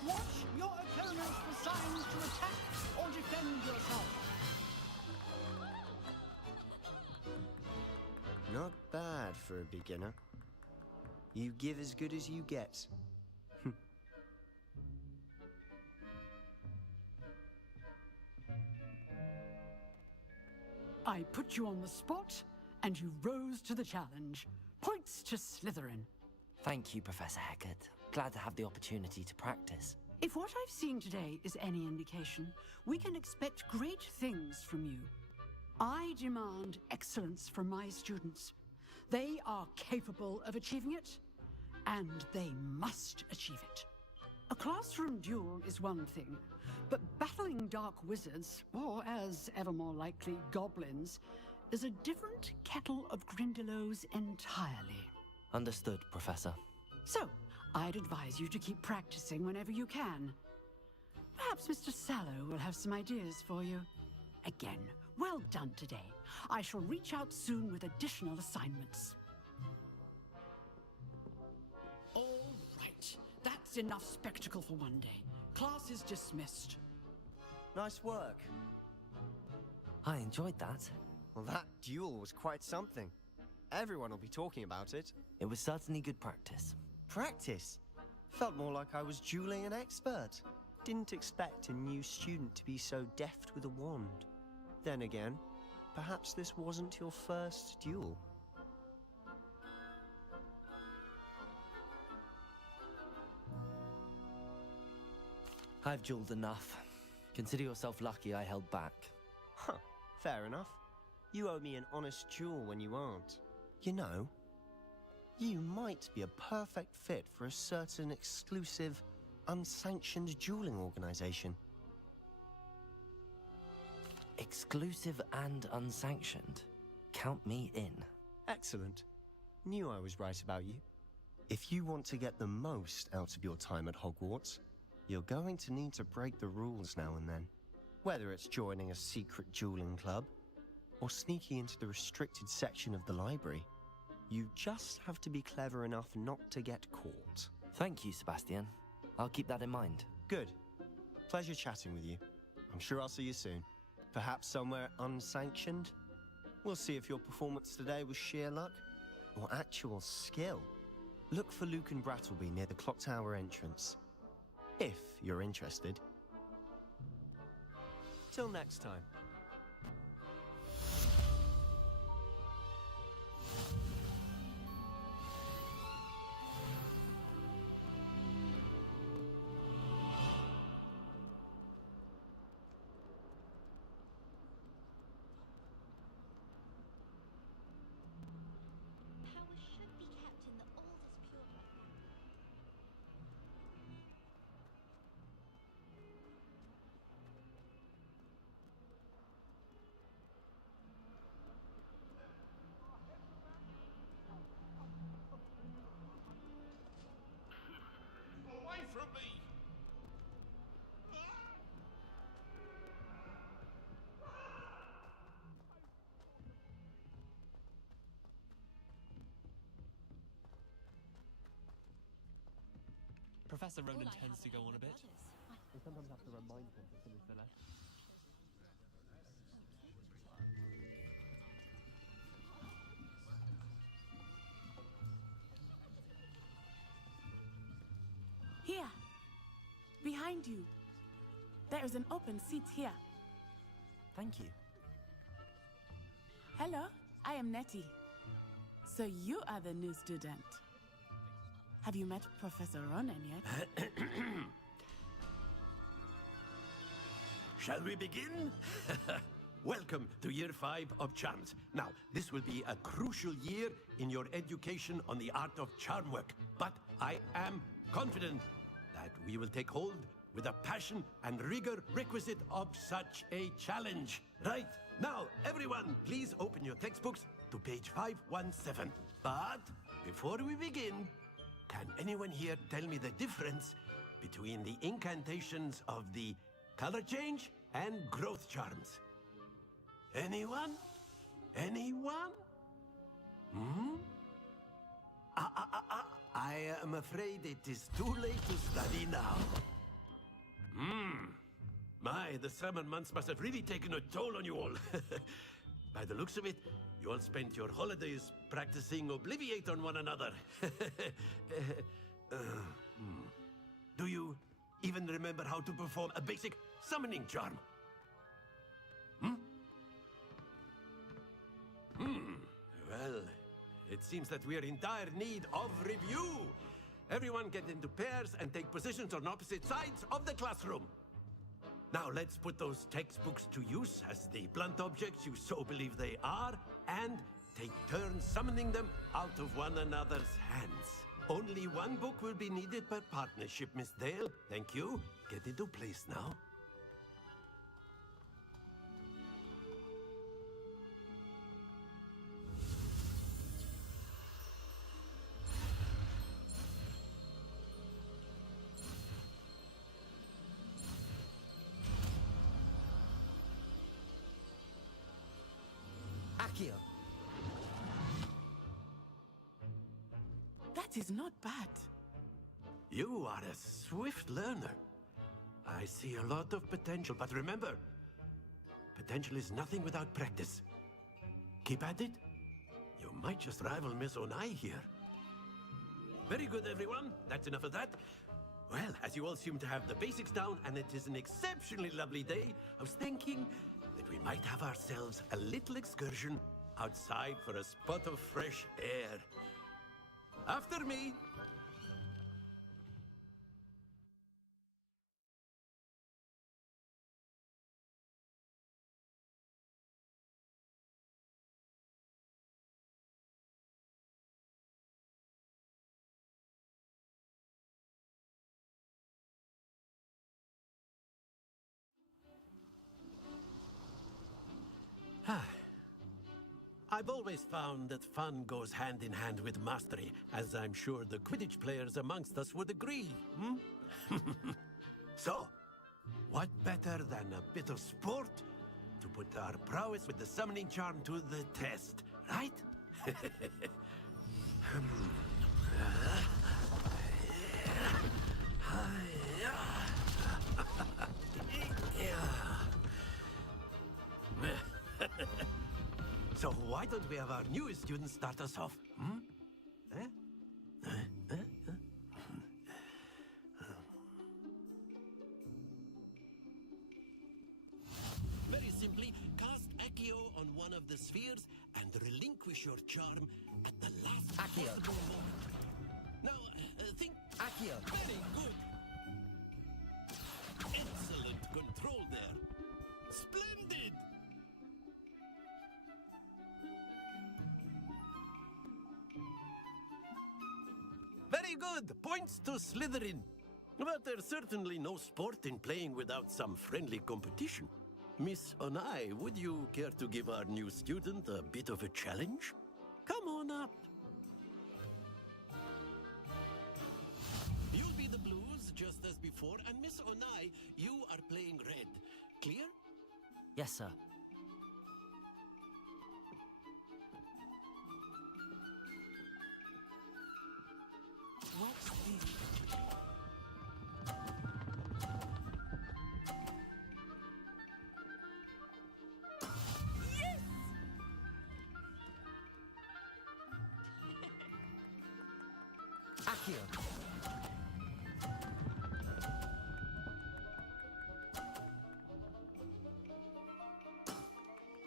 Watch your opponents for signs to attack or defend yourself. Not bad for a beginner. You give as good as you get. I put you on the spot, and you rose to the challenge. Points to Slytherin. Thank you, Professor Hecat. Glad to have the opportunity to practice. If what I've seen today is any indication, we can expect great things from you. I demand excellence from my students. They are capable of achieving it, and they must achieve it. A classroom duel is one thing, but battling dark wizards, or as ever more likely, goblins, is a different kettle of Grindylows entirely. Understood, Professor. So, I'd advise you to keep practicing whenever you can. Perhaps Mr. Sallow will have some ideas for you. Again, well done today. I shall reach out soon with additional assignments. All right. That's enough spectacle for one day. Class is dismissed. Nice work. I enjoyed that. Well, that duel was quite something. Everyone will be talking about it. It was certainly good practice. Practice? Felt more like I was dueling an expert. Didn't expect a new student to be so deft with a wand. Then again, perhaps this wasn't your first duel. I've dueled enough. Consider yourself lucky I held back. Huh, fair enough. You owe me an honest duel when you aren't. You know, you might be a perfect fit for a certain exclusive, unsanctioned dueling organization. Exclusive and unsanctioned. Count me in. Excellent. Knew I was right about you. If you want to get the most out of your time at Hogwarts, you're going to need to break the rules now and then. Whether it's joining a secret dueling club, or sneaking into the restricted section of the library, you just have to be clever enough not to get caught. Thank you, Sebastian. I'll keep that in mind. Good. Pleasure chatting with you. I'm sure I'll see you soon. Perhaps somewhere unsanctioned? We'll see if your performance today was sheer luck or actual skill. Look for Luke and Brattleby near the clock tower entrance. If you're interested. Till next time. Power should be kept in the oldest pureblood form. Away from me! Professor Ronan All I tends have to go are on a bit. brothers. We sometimes have to remind him to finish the lesson. Here. Behind you. There is an open seat here. Thank you. Hello, I am Nettie. So you are the new student. Have you met Professor Ronan yet? Shall we begin? Welcome to Year 5 of Charms. Now, this will be a crucial year in your education on the art of charm work. But I am confident that we will take hold with the passion and rigor requisite of such a challenge. Right, now, everyone, please open your textbooks to page 517. But before we begin, can anyone here tell me the difference between the incantations of the color change and growth charms? Anyone? Anyone? Hmm? I am afraid it is too late to study now. The summer months must have really taken a toll on you all. By the looks of it, you all spent your holidays practicing Obliviate on one another. Do you even remember how to perform a basic summoning charm? Well, it seems that we are in dire need of review. Everyone get into pairs and take positions on opposite sides of the classroom. Now let's put those textbooks to use as the blunt objects you so believe they are, and take turns summoning them out of one another's hands. Only one book will be needed per partnership, Miss Dale. Thank you. Get into place now. Accio. That is not bad. You are a swift learner. I see a lot of potential, but remember, potential is nothing without practice. Keep at it. You might just rival Miss Onai here. Very good, everyone. That's enough of that. Well, as you all seem to have the basics down, and it is an exceptionally lovely day, I was thinking that we might have ourselves a little excursion outside for a spot of fresh air. After me. I've always found that fun goes hand in hand with mastery, as I'm sure the Quidditch players amongst us would agree, So, what better than a bit of sport to put our prowess with the summoning charm to the test, right? So why don't we have our newest student start us off? Very simply, cast Accio on one of the spheres and relinquish your charm at the last possible moment. Now, think... Accio! Very good! Excellent control there! Splendid! Very good! Points to Slytherin. But there's certainly no sport in playing without some friendly competition. Miss Onai, would you care to give our new student a bit of a challenge? Come on up. You'll be the blues, just as before, and Miss Onai, you are playing red. Clear? Yes, sir. Watch this. Yes! Accio!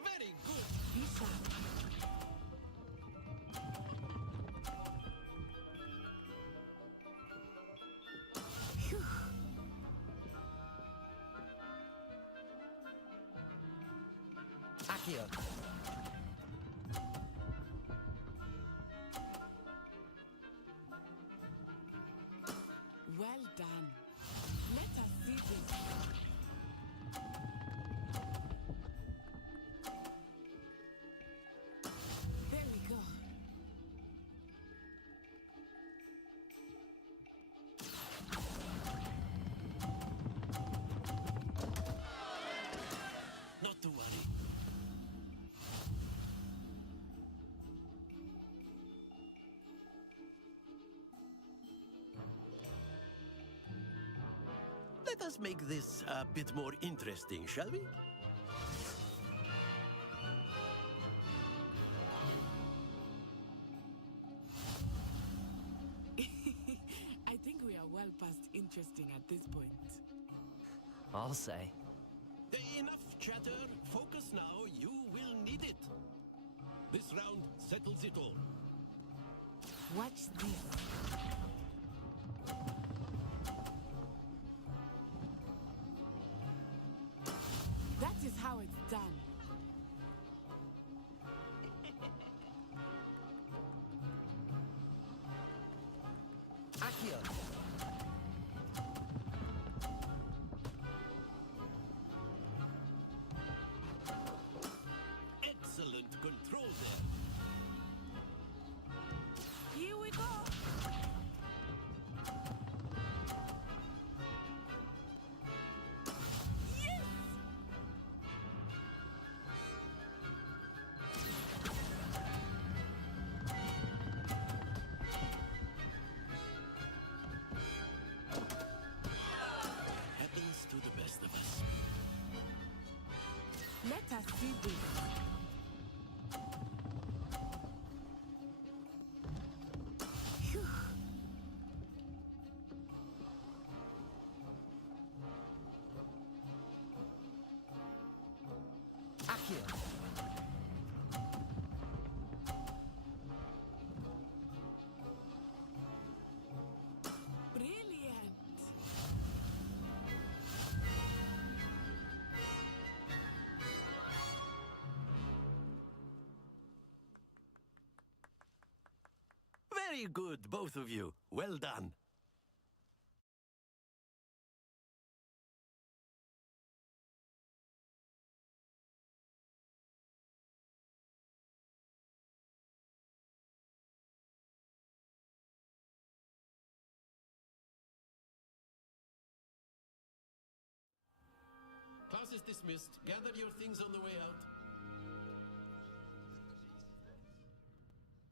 Very good! Be sharp. Phew. Accio! Well done. Let us see this. There we go. Not to worry. Let us make this a bit more interesting, shall we? I think we are well past interesting at this point. I'll say. Enough chatter. Focus now. You will need it. This round settles it all. Watch this. That is how it's done. Accio! Excellent control there. Here we go. Yes! Happens to the best of us. Let us see this. Phew. Accio! Brilliant. Very good, both of you. Well done. Class is dismissed. Gather your things on the way out.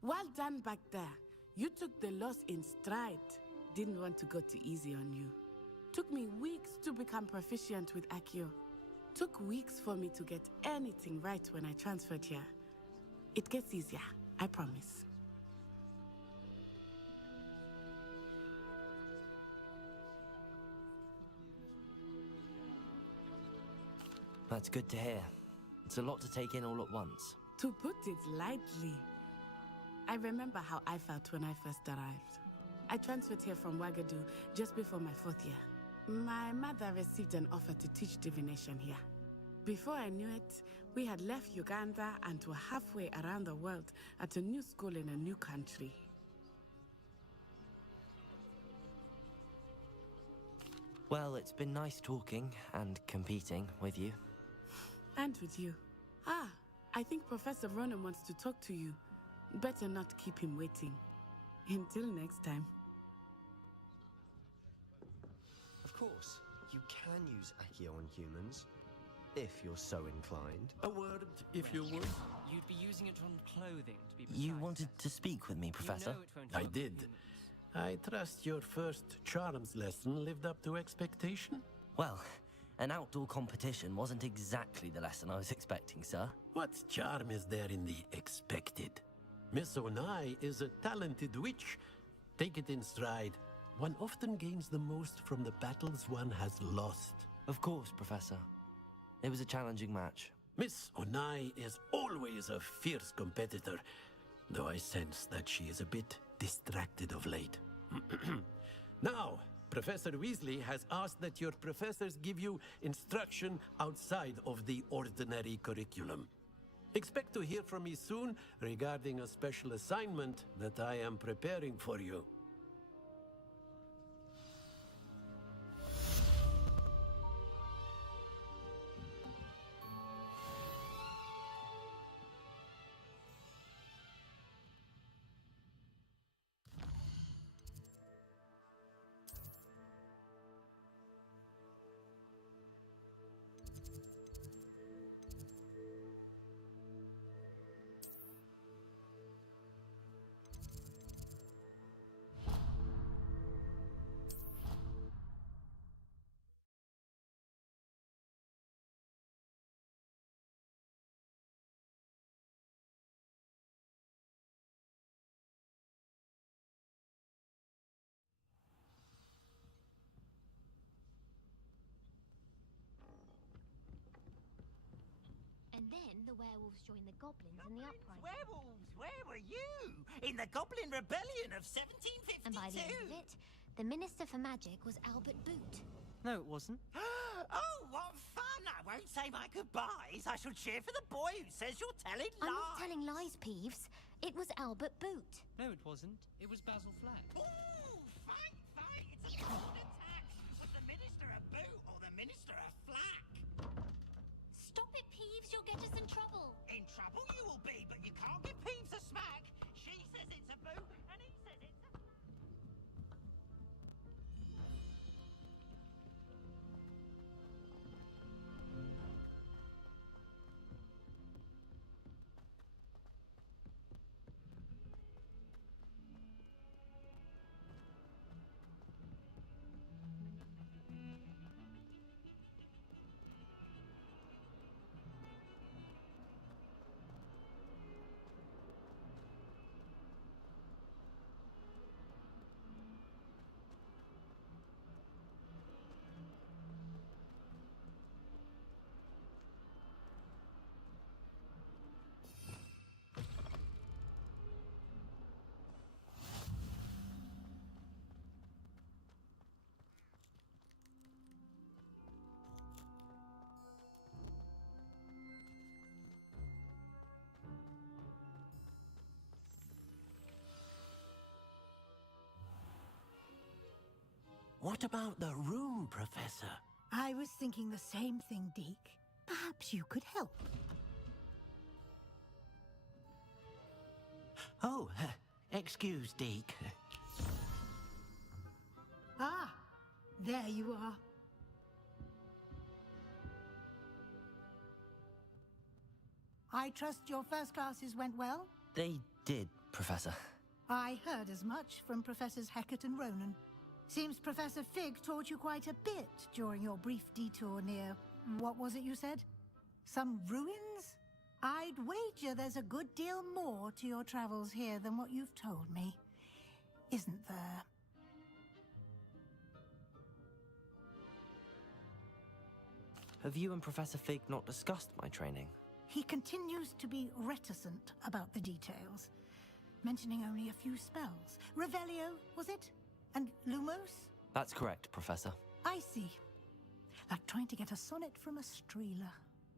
Well done back there. You took the loss in stride. Didn't want to go too easy on you. Took me weeks to become proficient with Accio. Took weeks for me to get anything right when I transferred here. It gets easier, I promise. That's good to hear. It's a lot to take in all at once. To put it lightly, I remember how I felt when I first arrived. I transferred here from Wagadu just before my 4th year. My mother received an offer to teach divination here. Before I knew it, we had left Uganda and were halfway around the world at a new school in a new country. Well, it's been nice talking and competing with you. And with you. Ah, I think Professor Ronen wants to talk to you. Better not keep him waiting. Until next time. Of course, you can use Accio on humans, if you're so inclined. A word, if you would. You'd be using it on clothing, to be precise. You wanted to speak with me, Professor? You know it won't I work did. with humans. I trust your first charms lesson lived up to expectation? Well, an outdoor competition wasn't exactly the lesson I was expecting, sir. What charm is there in the expected? Miss Onai is a talented witch. Take it in stride. One often gains the most from the battles one has lost. Of course, Professor. It was a challenging match. Miss Onai is always a fierce competitor, though I sense that she is a bit distracted of late. Now, Professor Weasley has asked that your professors give you instruction outside of the ordinary curriculum. Expect to hear from me soon regarding a special assignment that I am preparing for you. And then the werewolves joined the goblins in the uprising. Werewolves, where were you? In the Goblin Rebellion of 1752? And by the end of it, the Minister for Magic was Albert Boot. No, it wasn't. Oh, what fun! I won't say my goodbyes. I shall cheer for the boy who says you're telling lies. I'm not telling lies, Peeves. It was Albert Boot. No, it wasn't. It was Basil Flack. Ooh, fight! It's a good attack! Was the Minister a boot or the Minister a flack? Stop it, Peeves. You'll get us in trouble. In trouble you will be, but you can't give Peeves a smack. She says it's a boot, and he says it's a... What about the room, Professor? I was thinking the same thing, Deke. Perhaps you could help. Oh, excuse, Deke. Ah, there you are. I trust your first classes went well? They did, Professor. I heard as much from Professors Hecat and Ronan. Seems Professor Fig taught you quite a bit during your brief detour near... what was it you said? Some ruins? I'd wager there's a good deal more to your travels here than what you've told me. Isn't there? Have you and Professor Fig not discussed my training? He continues to be reticent about the details, mentioning only a few spells. Revelio, was it? And Lumos? That's correct, Professor. I see. Like trying to get a sonnet from a Streela.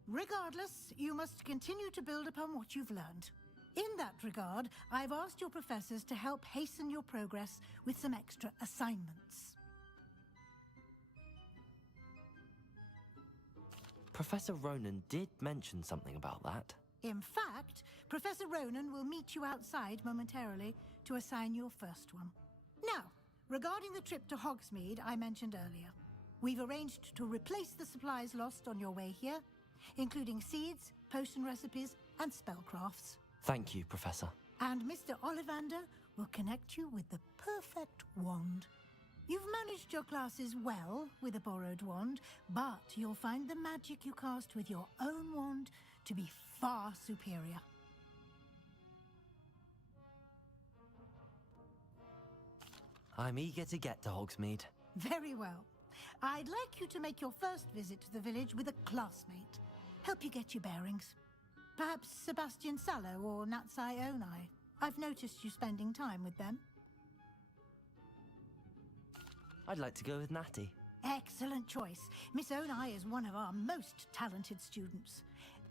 Regardless, you must continue to build upon what you've learned. In that regard, I've asked your professors to help hasten your progress with some extra assignments. Professor Ronan did mention something about that. In fact, Professor Ronan will meet you outside momentarily to assign your first one. Now, regarding the trip to Hogsmeade I mentioned earlier, we've arranged to replace the supplies lost on your way here, including seeds, potion recipes, and spellcrafts. Thank you, Professor. And Mr. Ollivander will connect you with the perfect wand. You've managed your classes well with a borrowed wand, but you'll find the magic you cast with your own wand to be far superior. I'm eager to get to Hogsmeade. Very well. I'd like you to make your first visit to the village with a classmate. Help you get your bearings. Perhaps Sebastian Sallow or Natsai Onai. I've noticed you spending time with them. I'd like to go with Natty. Excellent choice. Miss Onai is one of our most talented students.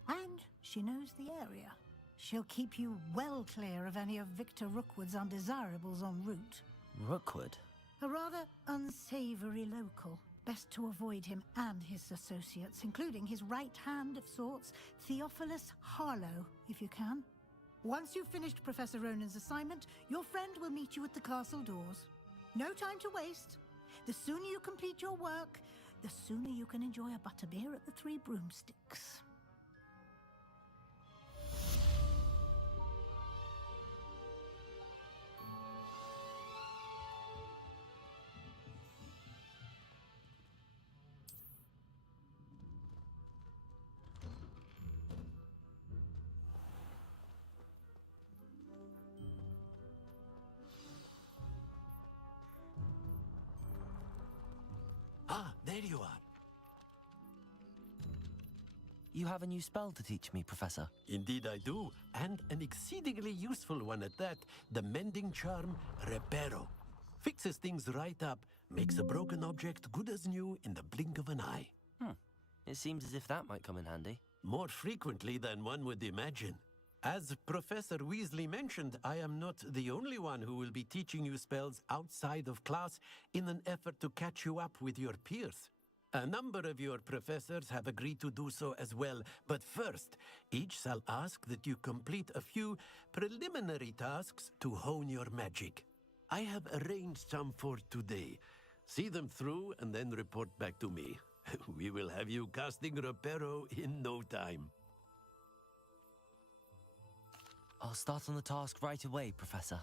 And she knows the area. She'll keep you well clear of any of Victor Rookwood's undesirables en route. Rookwood? A rather unsavory local. Best to avoid him and his associates, including his right hand of sorts, Theophilus Harlow, if you can. Once you've finished Professor Ronan's assignment, your friend will meet you at the castle doors. No time to waste. The sooner you complete your work, the sooner you can enjoy a butterbeer at the Three Broomsticks. Ah, there you are. You have a new spell to teach me, Professor. Indeed I do, and an exceedingly useful one at that. The mending charm, Reparo. Fixes things right up, makes a broken object good as new in the blink of an eye. It seems as if that might come in handy. More frequently than one would imagine. As Professor Weasley mentioned, I am not the only one who will be teaching you spells outside of class in an effort to catch you up with your peers. A number of your professors have agreed to do so as well, but first, each shall ask that you complete a few preliminary tasks to hone your magic. I have arranged some for today. See them through and then report back to me. We will have you casting Reparo in no time. I'll start on the task right away, Professor.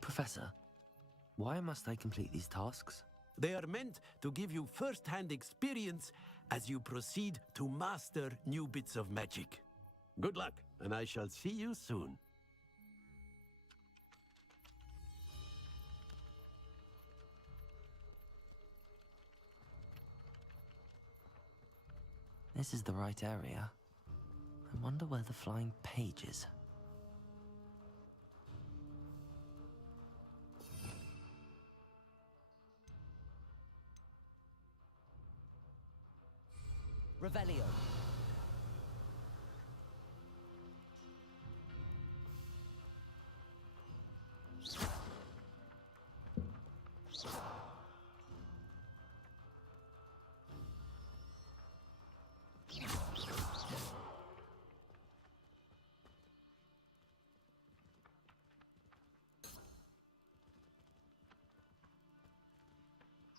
Professor, why must I complete these tasks? They are meant to give you first-hand experience as you proceed to master new bits of magic. Good luck, and I shall see you soon. This is the right area. I wonder where the flying page is. Revelio.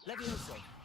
Levioso.